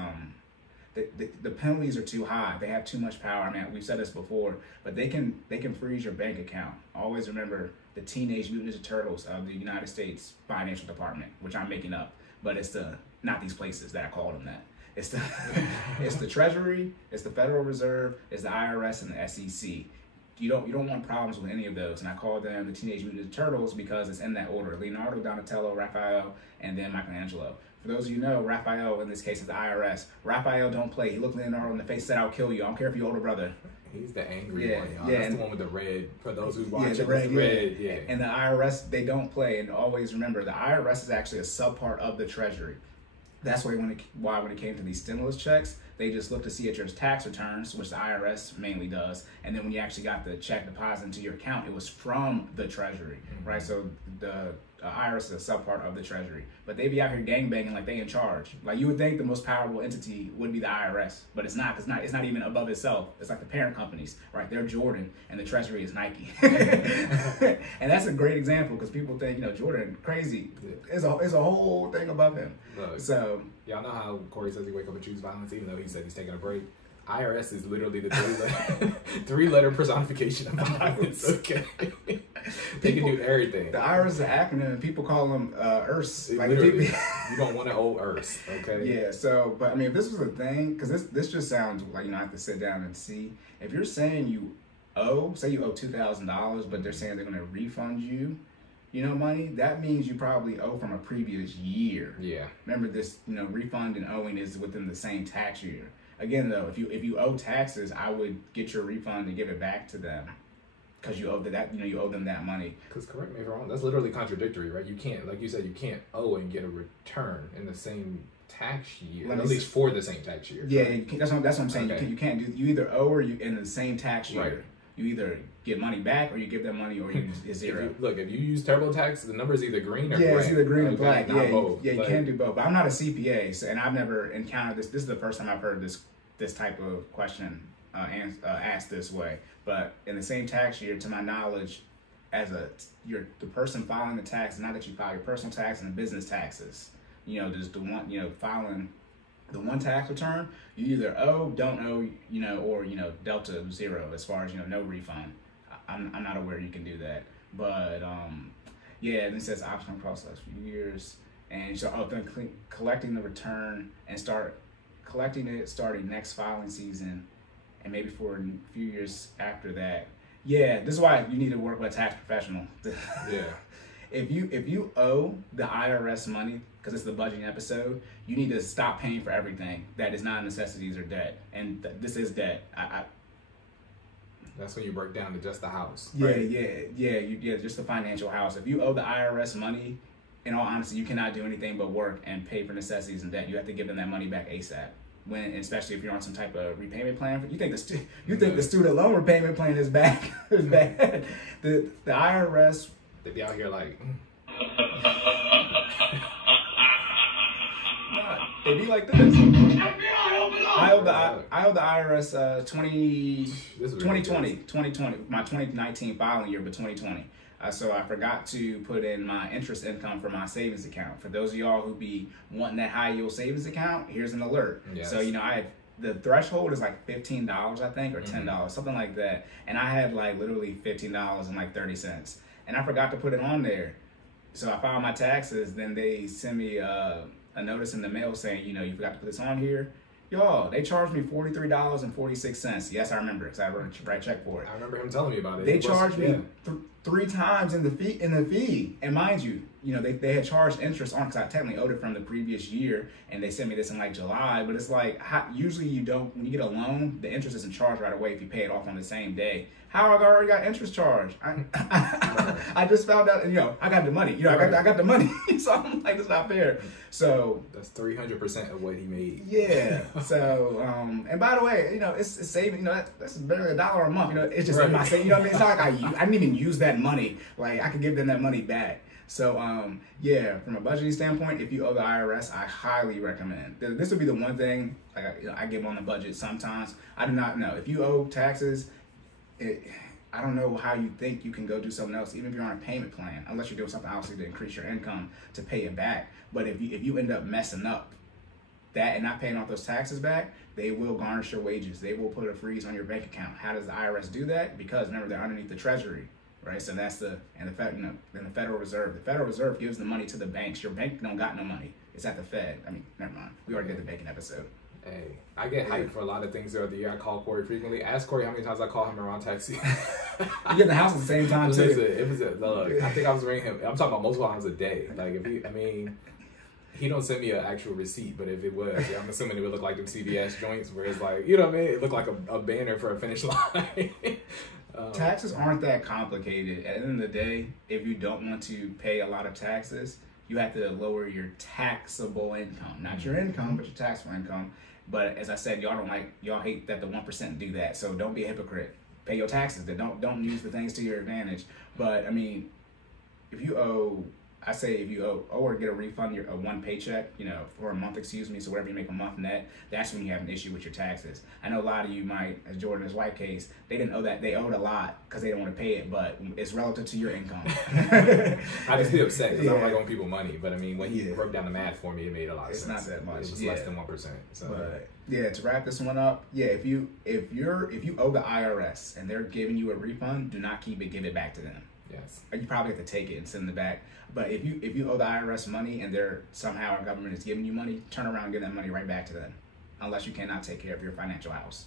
the penalties are too high. They have too much power. I mean, we've said this before, but they can freeze your bank account. Always remember the Teenage Mutant Ninja Turtles of the United States Financial Department, which I'm making up, but it's not these places that I call them that. It's the Treasury, it's the Federal Reserve, it's the IRS, and the SEC. You don't want problems with any of those, and I call them the Teenage Mutant Ninja Turtles because it's in that order: Leonardo, Donatello, Raphael, and then Michelangelo. For those of you who know, Raphael in this case is the IRS. Raphael don't play. He looked Leonardo in the face, said, "I'll kill you. I don't care if you're older brother." He's the angry one, y'all. Yeah, that's the one with the red. For those who watch, the red, red, yeah. And the IRS, they don't play. And always remember, the IRS is actually a subpart of the Treasury. That's why when it came to these stimulus checks, they just look to see at your tax returns, which the IRS mainly does. And then when you actually got the check deposited into your account, it was from the Treasury, right? So the IRS is a subpart of the Treasury. But they be out here gangbanging like they in charge. Like you would think the most powerful entity would be the IRS, but it's not. It's not even above itself. It's like the parent companies, right? They're Jordan, and the Treasury is Nike. And that's a great example because people think, Jordan crazy. It's a whole thing above him. Look, so y'all know how Cory says he wake up and choose violence, even though he said he's taking a break. IRS is literally the three-letter personification of violence. Okay, they can do everything. The IRS is an acronym, and people call them IRS. Like literally, you don't want to owe IRS. Okay. Yeah. So, but I mean, if this was a thing, because this just sounds like I have to sit down and see. If you're saying you owe $2,000, but they're saying they're going to refund you, money, that means you probably owe from a previous year. Yeah. Remember this, refund and owing is within the same tax year. Again, though, if you owe taxes, I would get your refund and give it back to them because you owe you owe them that money. Because correct me if I'm wrong, that's literally contradictory, right? You can't, like you said, you can't owe and get a return in the same tax year, at least for the same tax year. Yeah, right? that's what I'm saying. Okay. You can't do. You either owe or you in the same tax year. Right. You either get money back or you give them money or it's zero. If you use TurboTax, the number is either green or black. Yeah, it's either green or black. Yeah, both. You can't do both. But I'm not a CPA, and I've never encountered this. This is the first time I've heard this type of question asked this way. But in the same tax year, to my knowledge, as the person filing the tax, not that you file your personal tax and the business taxes. Just the one, filing the one tax return, you either owe, don't owe, or delta zero as far as no refund. I'm not aware you can do that, but and it says optional across the last few years, and so then collecting the return and start collecting it starting next filing season, and maybe for a few years after that. Yeah, this is why you need to work with a tax professional. Yeah. If you owe the IRS money, because it's the budgeting episode, you need to stop paying for everything that is not necessities or debt. And this is debt. That's when you break down to just the house. Yeah, right? Just the financial house. If you owe the IRS money, in all honesty, you cannot do anything but work and pay for necessities and debt. You have to give them that money back ASAP. Especially if you're on some type of repayment plan, you think the student loan repayment plan is bad. The IRS. They be out here like. They be like this. I owe the IRS 2020, my 2019 filing year, but 2020. So I forgot to put in my interest income for my savings account. For those of y'all who be wanting that high yield savings account, here's an alert. Yes. So the threshold is like $15, I think, or $10, something like that. And I had like literally $15 and like 30 cents. And I forgot to put it on there. So I filed my taxes, then they send me a notice in the mail saying, you forgot to put this on here. Y'all, they charged me $43.46. Yes, I remember, because I wrote a check for it. I remember him telling me about it. They charged me 3 times in the fee. And mind you, they had charged interest on, because I technically owed it from the previous year, and they sent me this in like July. But it's like, usually you don't, when you get a loan, the interest isn't charged right away if you pay it off on the same day. How I already got interest charged? I just found out, I got the money. I got the money. So I'm like, it's not fair. So that's 300% of what he made. Yeah. So and by the way, it's saving. That's barely $1 a month. It's just in my savings. What I mean? It's not like I didn't even use that money. Like I could give them that money back. So from a budgeting standpoint, if you owe the IRS, I highly recommend. This would be the one thing I give on the budget sometimes. I do not know if you owe taxes. I don't know how you think you can go do something else, even if you're on a payment plan, unless you're doing something obviously to increase your income to pay it back. But if you end up messing up that and not paying off those taxes back, they will garnish your wages. They will put a freeze on your bank account. How does the IRS do that? Because remember, they're underneath the Treasury, right? So that's the Federal Reserve. The Federal Reserve gives the money to the banks. Your bank don't got no money. It's at the Fed. I mean, never mind. We already did the banking episode. Hey, I get hyped for a lot of things throughout the year. I call Cory frequently. Ask Cory how many times I call him around tax season. You get in the house at the same time, too. Look, I think I was ringing him. I'm talking about multiple times a day. Like, He don't send me an actual receipt, but if it was, yeah, I'm assuming it would look like them CVS joints where it's like, you know what I mean? It looked like a banner for a finish line. Taxes aren't that complicated. At the end of the day, if you don't want to pay a lot of taxes, you have to lower your taxable income. Not your income, but your taxable income. But as I said, y'all hate that the 1% do that. So don't be a hypocrite. Pay your taxes. Don't use the things to your advantage. But I mean, if you owe or get a refund, a one paycheck, for a month, so whatever you make a month net, that's when you have an issue with your taxes. I know a lot of you might, as Jordan's wife case, they didn't owe that. They owed a lot because they don't want to pay it, but it's relative to your income. I just feel upset because I don't like owing people money, but I mean, when he broke down the math for me, it made a lot of sense. It's not that much. It was less than 1%. So. But yeah, to wrap this one up, if you owe the IRS and they're giving you a refund, do not keep it. Give it back to them. Yes. You probably have to take it and send it back. But if you owe the IRS money and they're somehow our government is giving you money, turn around and give that money right back to them, unless you cannot take care of your financial house.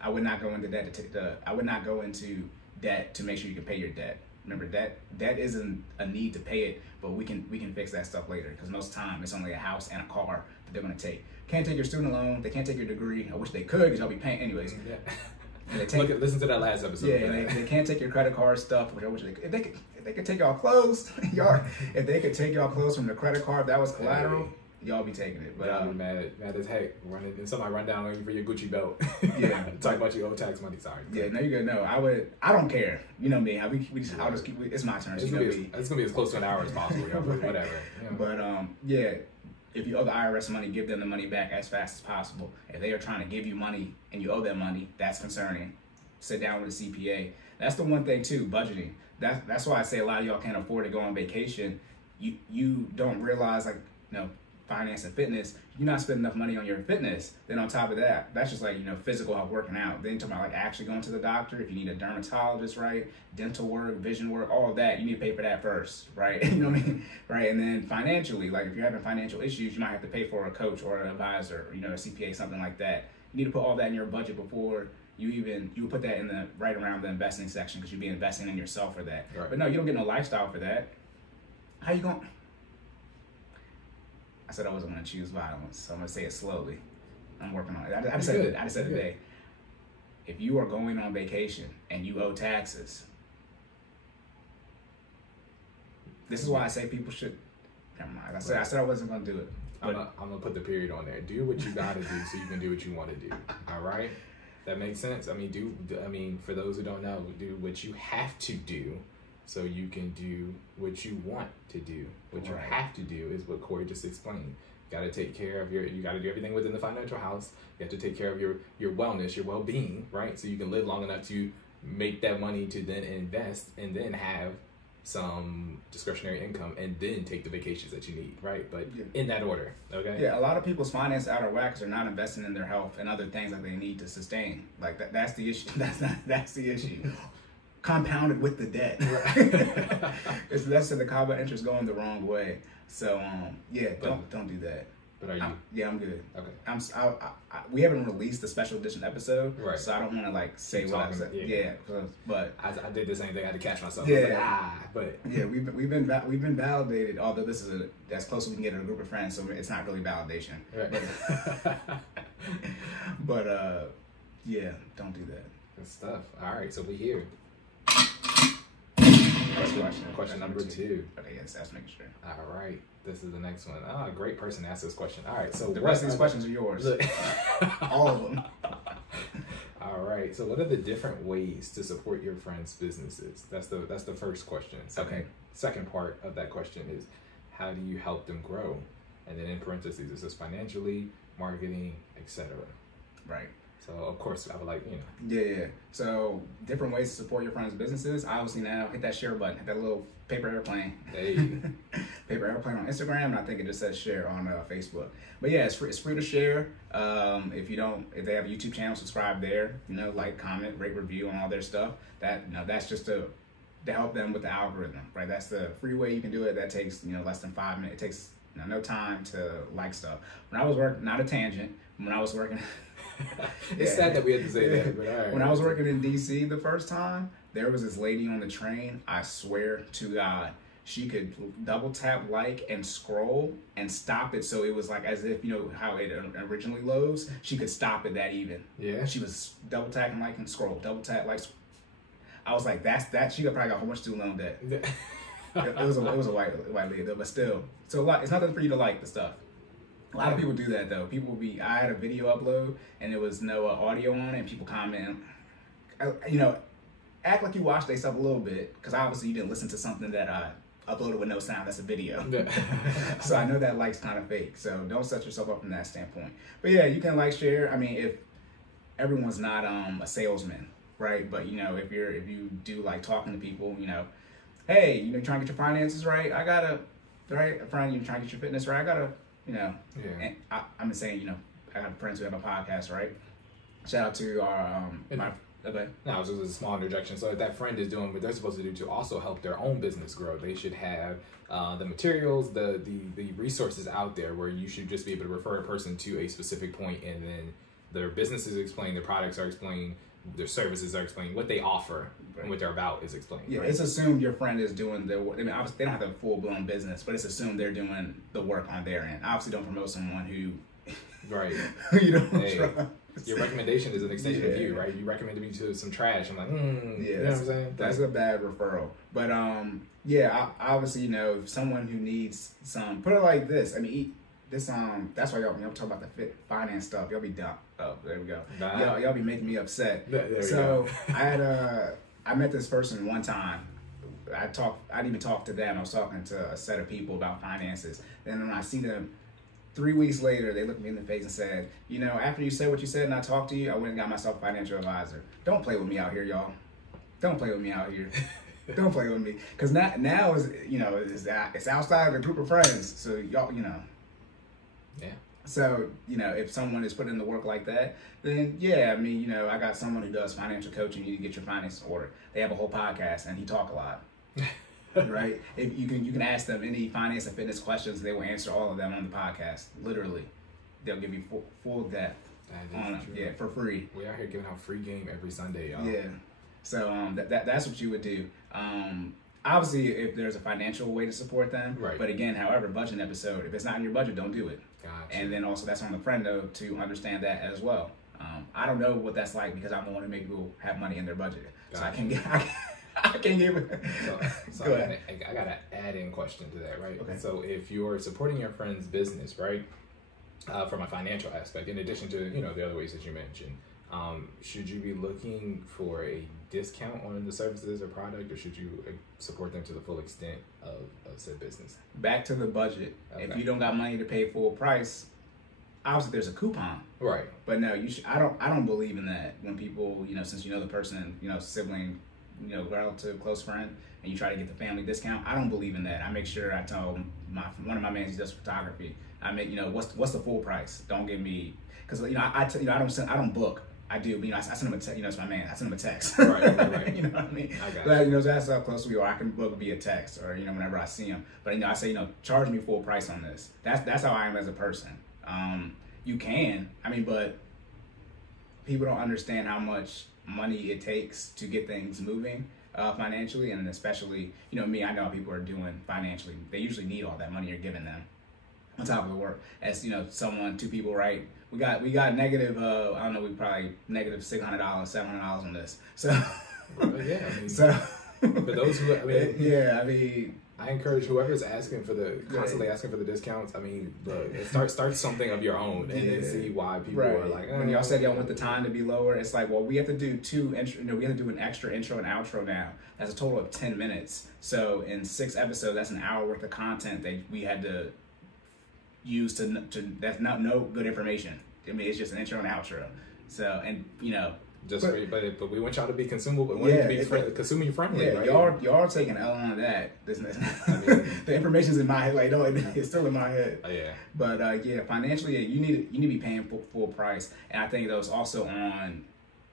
I would not go into debt to make sure you can pay your debt. Remember, debt isn't a need to pay it, but we can fix that stuff later. Because most time it's only a house and a car that they're going to take. Can't take your student loan. They can't take your degree. I wish they could, because y'all be paying anyways. Yeah. Listen to that last episode. Yeah, they can't take your credit card stuff, which I wish if they could take y'all clothes, if they could take y'all clothes from the credit card, if that was collateral, y'all be taking it. But I'll be mad as heck. Somebody run down on you for your Gucci belt. Yeah, talk about your old tax money. Sorry. Yeah, no, you're good. No, I don't care. You know me. I'll just keep. It's my turn. It's gonna be as close to an hour as possible. Right. Whatever. Yeah. But if you owe the IRS money, give them the money back as fast as possible. If they are trying to give you money and you owe them money, that's concerning. Sit down with a CPA. That's the one thing too, budgeting. That's why I say a lot of y'all can't afford to go on vacation. You don't realize, finance and fitness, you're not spending enough money on your fitness. Then on top of that, that's just physical health, working out. Then you're talking about actually going to the doctor. If you need a dermatologist, right? Dental work, vision work, all of that, you need to pay for that first, right? You know what I mean? Right. And then financially, if you're having financial issues, you might have to pay for a coach or an advisor, a CPA, something like that. You need to put all that in your budget before you would put that in right around the investing section, because you'd be investing in yourself for that. Right. But no, you don't get no lifestyle for that. How you going? I said I wasn't going to choose violence, so I'm going to say it slowly. I'm working on it. I just said it today. If you are going on vacation and you owe taxes, this is why I say people should. Never mind. I said I wasn't going to do it. I'm gonna put the period on there. Do what you gotta do so you can do what you want to do. All right, that makes sense. I mean, for those who don't know, do what you have to do so you can do what you want to do. What you have to do is what Cory just explained. You gotta take care of you gotta do everything within the financial house. You have to take care of your wellness, your well-being, right? So you can live long enough to make that money to then invest and then have some discretionary income and then take the vacations that you need, right? But in that order, okay? Yeah, a lot of people's finances out of whack because they're not investing in their health and other things that they need to sustain. That's the issue. That's the issue. Compounded with the debt. Right. It's less than the compound interest going the wrong way. So don't do that. But are you? I'm good. Okay. We haven't released the special edition episode, right? So I don't want to say what I said. Yeah, but I did the same thing. I had to catch myself. Yeah, but yeah, we've been validated. Although this is as close as we can get in a group of friends, so it's not really validation. Right. But yeah, don't do that. Good stuff. All right, so we're here. Question number two. Okay, yes, that's making sure. All right, this is the next one. A great person asked this question. All right, so the rest of these questions are yours. All of them. All right, so what are the different ways to support your friends' businesses? That's the first question. Second part of that question is, how do you help them grow? And then in parentheses, it says financially, marketing, etc. Right. So of course I would like, Yeah. So different ways to support your friends' businesses. Obviously now hit that share button, hit that little paper airplane. Hey. Paper airplane on Instagram, and I think it just says share on Facebook. But yeah, it's free to share. If they have a YouTube channel, subscribe there. Like, comment, rate, review on all their stuff. That's just to help them with the algorithm, right? That's the free way you can do it. That takes less than 5 minutes. It takes no time to like stuff. When I was working, not a tangent. When I was working. It's sad that we had to say that, but all right. When I was working in DC the first time, there was this lady on the train, I swear to God, she could double tap like and scroll and stop it, so it was like as if, you know, how it originally loads. She could stop it that even. Yeah. She was double tapping like and scroll, double tap like. I was like, that's that. She probably got a whole bunch of student loan debt. it was a white lady though, but still, so a lot. It's nothing for you to like the stuff. A lot of people do that though. People will be. I had a video upload and there was no audio on it, and people comment, you know, act like you watched their stuff a little bit, because obviously you didn't listen to something that I uploaded with no sound. That's a video. So I know that like's kind of fake. So don't set yourself up from that standpoint. But yeah, you can like, share. I mean, if everyone's not a salesman, right? But you know, if you do like talking to people, you know, hey, you know, trying to get your finances right. I gotta, right? A friend, you trying to get your fitness right. I gotta, you know. Yeah. And I'm just saying, you know, I have friends who have a podcast, right? Shout out to our my. Okay. No, it was just a small interjection. So if that friend is doing what they're supposed to do to also help their own business grow, they should have the materials, the resources out there where you should just be able to refer a person to a specific point, and then their business is explained, their products are explained, their services are explained, what they offer and what they're about is explained. Yeah, right? It's assumed your friend is doing the work. I mean, obviously they don't have a full-blown business, but it's assumed they're doing the work on their end. Obviously, don't promote someone who you don't trust. Your recommendation is an extension of you, right? You recommended me to some trash. I'm like, you know what I'm saying? That's a bad referral. But obviously, you know, someone who needs some, put it like this. I mean, this that's why y'all talk about the finance stuff. Y'all be dumb. Oh, there we go. Y'all be making me upset. I met this person one time. I didn't even talk to them. I was talking to a set of people about finances. Then when I see them 3 weeks later, they looked me in the face and said, you know, after you said what you said and I talked to you, I went and got myself a financial advisor. Don't play with me out here, y'all. Don't play with me out here. Don't play with me. Because now is, you know, it's outside of a group of friends. So y'all, you know. Yeah. So, you know, if someone is putting in the work like that, then yeah, I mean, you know, I got someone who does financial coaching. You need to get your finances in order. They have a whole podcast and he talk a lot. Right? If you can ask them any finance and fitness questions, they will answer all of them on the podcast. Literally, they'll give you full depth on it. Yeah, for free. We out here giving out free game every Sunday, y'all. Yeah. So that's what you would do. Obviously, if there's a financial way to support them. Right. But again, however, budget episode. If it's not in your budget, don't do it. Gotcha. And then also that's on the friend though to understand that as well. I don't know what that's like because I'm the one who make people have money in their budget. Gotcha. So I can't give it. So I got an add-in question to that, right? Okay. So if you're supporting your friend's business, right, from a financial aspect, in addition to, you know, the other ways that you mentioned, should you be looking for a discount on the services or product, or should you support them to the full extent of said business? Back to the budget. Okay. If you don't got money to pay full price, obviously there's a coupon. Right. But no, you should. I don't believe in that. When people, you know, since you know the person, you know, sibling, you know, relative, close friend, and you try to get the family discount, I don't believe in that. I make sure I tell one of my mans who does photography, I make, you know, what's the full price? Don't give me, because you know I don't book. I do, but you know, I send him a text. You know, it's my man. I send him a text. Right. You know what I mean? I got but, you know, that's how close we are. I can book via text, or you know, whenever I see him. But you know, I say, you know, charge me full price on this. That's how I am as a person. You can, I mean, but people don't understand how much money it takes to get things moving financially, and especially, you know, me. I know how people are doing financially. They usually need all that money you're giving them on top of the work. As you know, two people, right? We got negative. I don't know. We probably negative $600, $700 on this. So yeah. I mean, so for those who, I mean, yeah. I mean, I encourage whoever's asking for constantly asking for the discounts. I mean, start something of your own, and then see why people are like. When y'all said y'all want the time to be lower, it's like, well, we have to do we have to do an extra intro and outro now. That's a total of 10 minutes. So in 6 episodes, that's an hour worth of content that we had to use to that's not no good information. I mean, it's just an intro and outro. So, and you know, but we want y'all to be consumable, but we want you to be consuming friendly. Yeah, right? y'all taking L on that. I mean, the information's in my head. Like, no, it's still in my head. Yeah. But yeah, financially, you need to be paying full price, and I think that was also on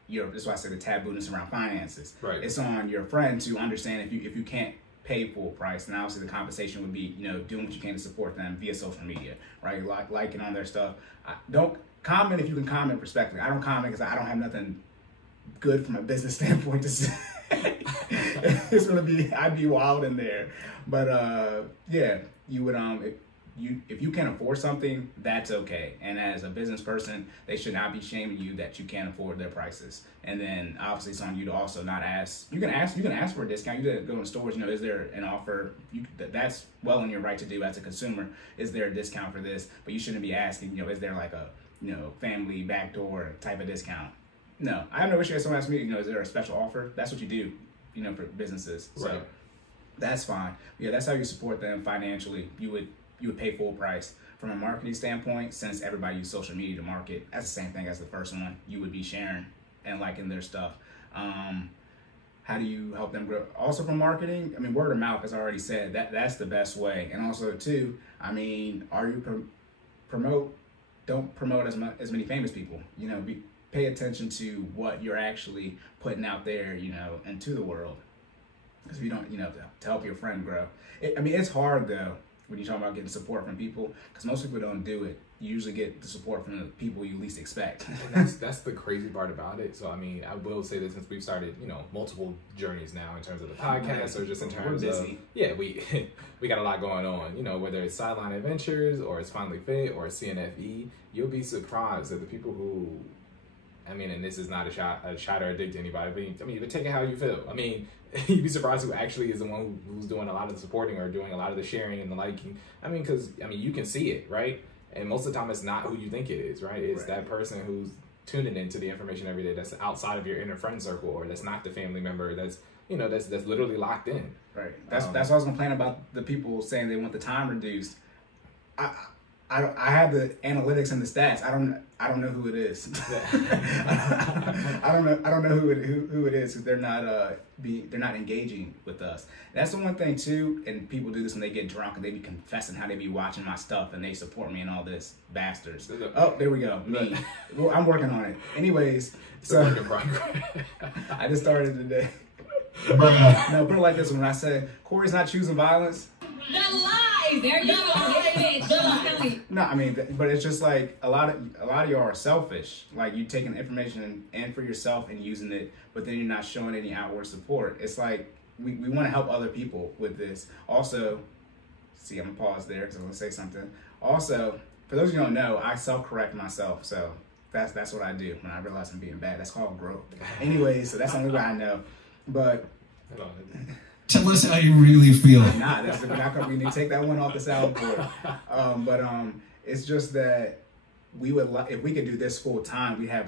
your. That's why I said the tabooness around finances. Right. It's on your friend to understand if you can't pay full price, and obviously the compensation would be, you know, doing what you can to support them via social media, right? Liking on their stuff. Don't comment if you can comment respectfully. I don't comment because I don't have nothing good from a business standpoint to say. It's gonna be, I'd be wild in there. But yeah, you would if you can't afford something, that's okay. And as a business person, they should not be shaming you that you can't afford their prices. And then obviously it's on you to also not ask. You can ask for a discount. You can go in stores, is there an offer? That's well in your right to do as a consumer. Is there a discount for this? But you shouldn't be asking, is there like a family backdoor type of discount? No, I have no issue if someone asks me, is there a special offer? That's what you do, for businesses. So right. That's fine. Yeah, that's how you support them financially. You would pay full price. From a marketing standpoint, since everybody uses social media to market, that's the same thing as the first one. You would be sharing and liking their stuff. How do you help them grow? Also from marketing, word of mouth, as I already said, that's the best way. And also too, are you don't promote as many famous people. Pay attention to what you're actually putting out there, into the world. Because if you don't, to help your friend grow. It's hard though when you talk about getting support from people, because most people don't do it. You usually get the support from the people you least expect. And that's the crazy part about it. So I will say this, since we've started, multiple journeys now in terms of the podcast, or just in terms of we got a lot going on. Whether it's Sideline Adventures or it's FinallyFit or CNFE, you'll be surprised at the people who. And this is not a shot or a dig to anybody, but take it how you feel. You'd be surprised who actually is the one who's doing a lot of the supporting or doing a lot of the sharing and the liking. Because you can see it, right? And most of the time, it's not who you think it is, right? It's that person who's tuning into the information every day that's outside of your inner friend circle, or that's not the family member that's that's literally locked in. Right. That's what I was complaining about, the people saying they want the time reduced. I have the analytics and the stats. I don't know who it is. I don't know who it is, because they're not engaging with us. That's the one thing too. And people do this when they get drunk and they be confessing how they be watching my stuff and they support me and all this, bastards. Oh, there we go. Me. Well, I'm working on it. Anyways, so I just started today. No, put it like this: when I say Cory's not choosing violence. The lies. There you go. No, but it's just like a lot of y'all are selfish. Like, you taking the information in for yourself and using it, but then you're not showing any outward support. It's like we want to help other people with this. Also, I'm gonna pause there because I'm gonna say something. Also, for those of you who don't know, I self-correct myself, so that's what I do when I realize I'm being bad. That's called growth. Anyway, so that's the only way I know. But tell us how you really feel. Nah, we need to take that one off the soundboard. But it's just that if we could do this full time, we have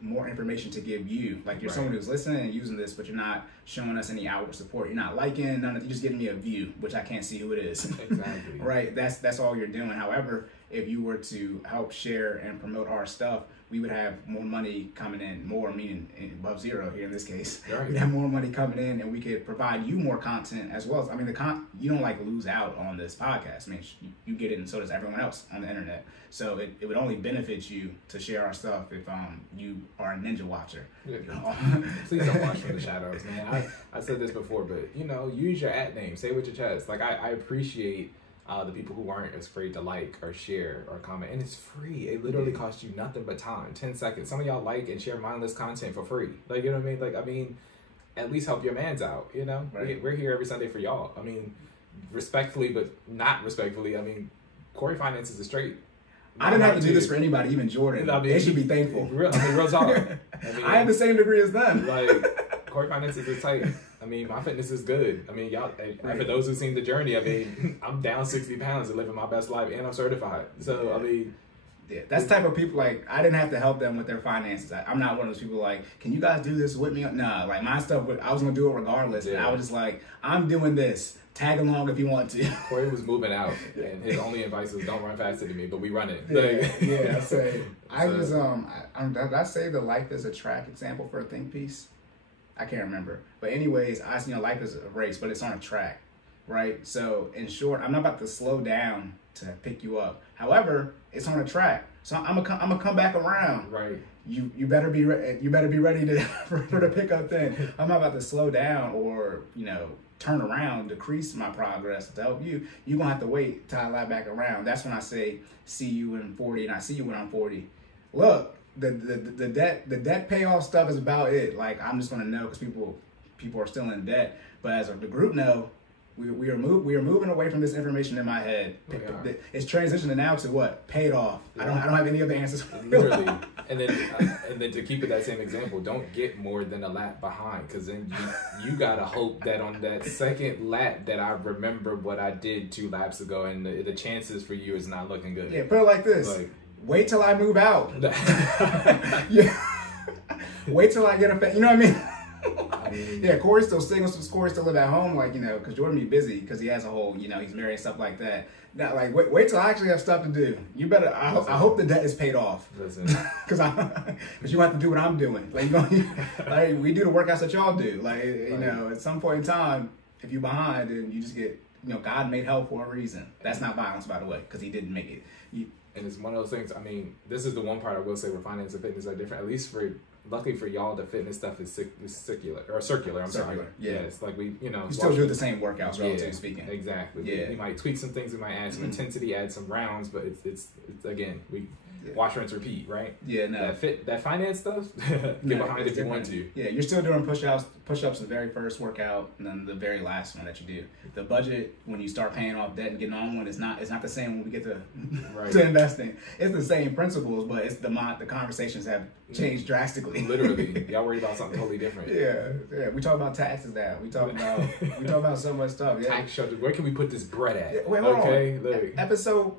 more information to give you. Like, you're someone who's listening and using this, but you're not showing us any outward support. You're not liking, you're just giving me a view, which I can't see who it is. Exactly. Right? That's all you're doing. However, if you were to help share and promote our stuff, we would have more money coming in, more meaning above zero here in this case. Right. We'd have more money coming in, and we could provide you more content as well. You don't lose out on this podcast. You get it, and so does everyone else on the internet. So it would only benefit you to share our stuff if you are a ninja watcher. Yeah. Please don't watch from the shadows, man. I said this before, but use your @name. Say it with your chest. Like, I appreciate the people who aren't afraid to like or share or comment, and it's free. It literally costs you nothing but time, 10 seconds. Some of y'all like and share mindless content for free. Like, you know what I mean? Like, at least help your mans out. Right. We're here every Sunday for y'all. Respectfully, but not respectfully. Cory finances is straight. I didn't have to do this for anybody, even Jordan. They should be thankful. Real talk. I have the same degree as them. Like, Cory finances is tight. My fitness is good. Y'all, for those who've seen the journey, I'm down 60 pounds and living my best life, and I'm certified. So, yeah, that's the type of people, like, I didn't have to help them with their finances. I'm not one of those people like, can you guys do this with me? Nah, like, my stuff, I was going to do it regardless. Yeah. And I was just like, I'm doing this. Tag along if you want to. Cory was moving out, and his only advice was don't run faster than me, but we run it. Yeah, I say. Did I say the life is a track example for a think piece? I can't remember. But anyways, life is a race, but it's on a track, right? So in short, I'm not about to slow down to pick you up. However, it's on a track, so I'm gonna come back around. Right. You better be ready to for the pickup then. I'm not about to slow down or turn around, decrease my progress to help you. You're gonna have to wait till I lie back around. That's when I say see you in 40, and I see you when I'm 40. Look, the debt payoff stuff is about it. Like, I'm just gonna know because people are still in debt. But as the group know, we are moving away from this information in my head. It's transitioning now to what? Paid off. Yeah. I don't have any other answers. Literally. And then to keep it that same example, don't get more than a lap behind, because then you gotta hope that on that second lap that I remember what I did 2 laps ago, and the chances for you is not looking good. Yeah, put it like this. Wait till I move out. Yeah. Wait till I get a you know what I mean? Yeah, Cory's still single, so Cory's still live at home, like, you know, because Jordan be busy because he has a whole, you know, he's married and stuff like that. Now, like, wait till I actually have stuff to do. You better. I hope the debt is paid off. Because you have to do what I'm doing. Like, like, we do the workouts that y'all do. Like, you know, at some point in time, if you're behind, and you just get, you know, God made hell for a reason. That's not violence, by the way, because he didn't make it. And it's one of those things. I mean, this is the one part I will say where finance and fitness are different. At least luckily for y'all, the fitness stuff is circular. I'm sorry. Yeah, it's like we, you know, you still do the same workouts, relatively speaking. Exactly. Yeah, we might tweak some things. We might add some intensity, add some rounds, but it's again, we wash, rinse, repeat, right? Yeah, no. That finance stuff, get behind it if you want to. Yeah, you're still doing push-ups the very first workout, and then the very last one that you do. The budget, when you start paying off debt and getting on one, it's not the same when we get to investing. It's the same principles, but it's the conversations have changed drastically. Literally, y'all worried about something totally different. Yeah. We talk about taxes now. We talk about so much stuff. Yeah. Tax structure. Where can we put this bread at? Yeah, wait, hold on. Episode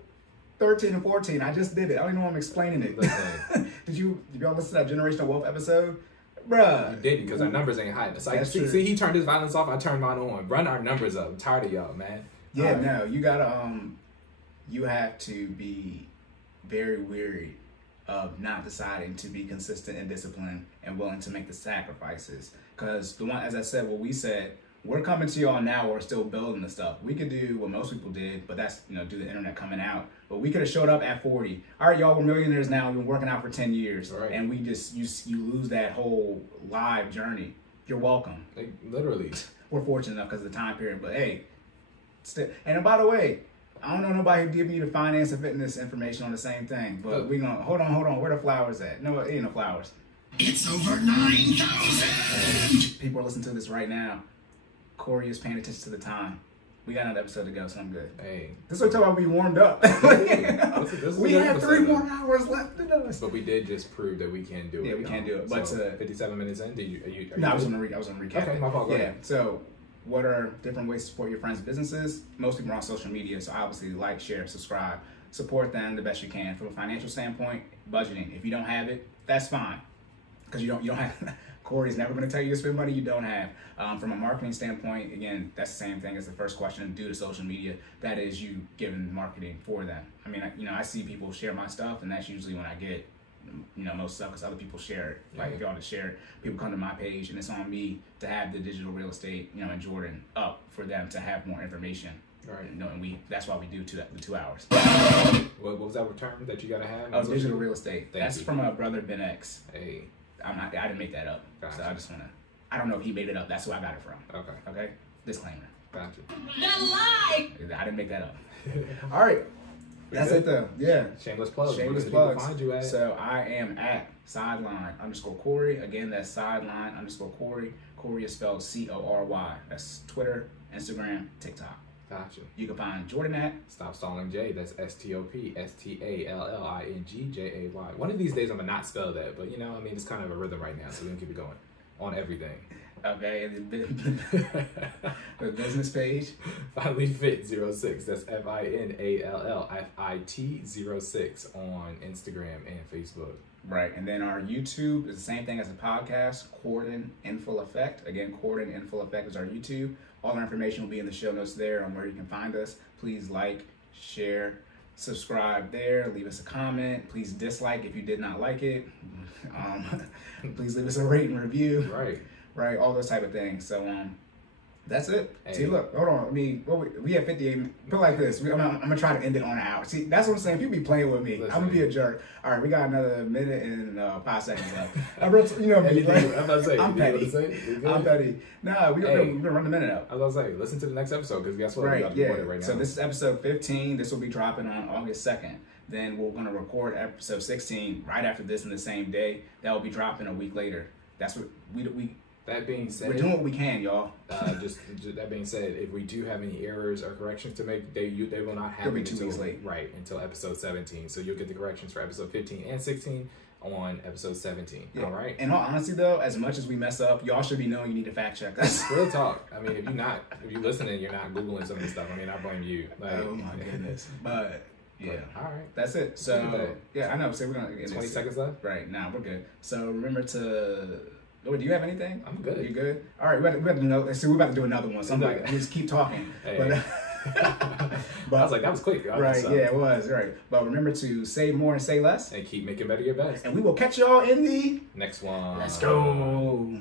13 and 14. I just did it. I don't even know I'm explaining it. Did y'all listen to that Generational Wealth episode? Bruh. You didn't, because our numbers ain't high. It's like, see, he turned his violence off, I turned mine on. Run our numbers up. I'm tired of y'all, man. Yeah, no, you gotta, you have to be very weary of not deciding to be consistent and disciplined and willing to make the sacrifices. Because the one, as I said, what we said, we're coming to y'all now, we're still building the stuff. We could do what most people did, but that's, you know, do the internet coming out. But we could have showed up at 40. All right, y'all, we're millionaires now. We've been working out for 10 years. Right. And we just, you lose that whole live journey. You're welcome. Like, literally. We're fortunate enough because of the time period. But hey, and by the way, I don't know nobody who giving you the finance and fitness information on the same thing. But we gonna, hold on. Where the flowers at? No, it ain't no flowers. It's over 9,000. People are listening to this right now. Cory is paying attention to the time. We got another episode to go, so I'm good. Hey. This is what I'm talking about. We warmed up. We have 3 more hours left in us. But we did just prove that we can do it. Yeah, we can do it. But 57 minutes in, I was gonna recap. Okay, my fault. Go ahead. So, what are different ways to support your friends' businesses? Most people are on social media, so obviously like, share, subscribe, support them the best you can. From a financial standpoint, budgeting. If you don't have it, that's fine, because you don't have. Cory's never going to tell you to spend money you don't have. From a marketing standpoint, again, that's the same thing as the first question. Due to social media, that is you giving marketing for them. I mean, I see people share my stuff, and that's usually when I get, you know, most stuff, because other people share it. Like, if y'all just share it, people come to my page, and it's on me to have the digital real estate, you know, in Jordan up for them to have more information. Right. You know, and that's why we do the 2 hours. What was that term that you got to have? Oh, digital real estate. That's from my brother Ben X. Hey. I didn't make that up. Gotcha. So I just want to, I don't know if he made it up. That's who I got it from. Okay. Disclaimer. Gotcha. The lie! I didn't make that up. All right. That's it though. Yeah. Shameless plug. Shameless plugs. Find you at? So I am at sideline_Cory. Again, that's sideline_Cory. Cory is spelled Cory. That's Twitter, Instagram, TikTok. Gotcha. You can find Jordan at Stop Stalling J. That's STOPSTALLING JAY. One of these days I'm gonna not spell that, but you know, I mean, it's kind of a rhythm right now, so we're gonna keep it going on everything. Okay, and the business page, FinallyFit 06. That's FINALLFIT 06 on Instagram and Facebook. Right, and then our YouTube is the same thing as the podcast, Cordan in Full Effect. Again, Cordan in Full Effect is our YouTube. All our information will be in the show notes there on where you can find us. Please like, share, subscribe there. Leave us a comment. Please dislike if you did not like it. Please leave us a rate and review. Right, all those type of things. So that's it. Hey. See, look, hold on. I mean, we have 58. Put it like this. I'm gonna try to end it on an hour. See, that's what I'm saying. If you be playing with me, I'm gonna be a jerk. All right, we got another minute and 5 seconds left. You know me, right? I'm about to say, I'm petty. I'm petty. Nah, we're gonna run the minute out. I was about to say, listen to the next episode, because guess what? Right, we got to record it right now. So this is episode 15. This will be dropping on August 2nd. then we're gonna record episode 16 right after this in the same day. That will be dropping a week later. That's what we. That being said, we're doing what we can, y'all. Just that being said, if we do have any errors or corrections to make, they will not happen be 2 weeks late. Right, until episode 17. So you'll get the corrections for episode 15 and 16 on episode 17. Yeah. All right. In all honesty, though, as much as we mess up, y'all should be knowing you need to fact check us. Real talk. I mean, if you're listening, you're not Googling some of this stuff. I mean, I blame you. Like, oh my goodness. But yeah. All right. That's it. So yeah, I know. So we're gonna get 20 seconds left. Right now, we're good. So remember to. Oh, do you have anything? I'm good. You good? All right, we have to know. So we're about to do another one. So I'm like, we just keep talking. Hey. But I was like, that was quick. Right? Yeah, it was. Right. But remember to say more and say less, and keep making better your best. And we will catch y'all in the next one. Let's go.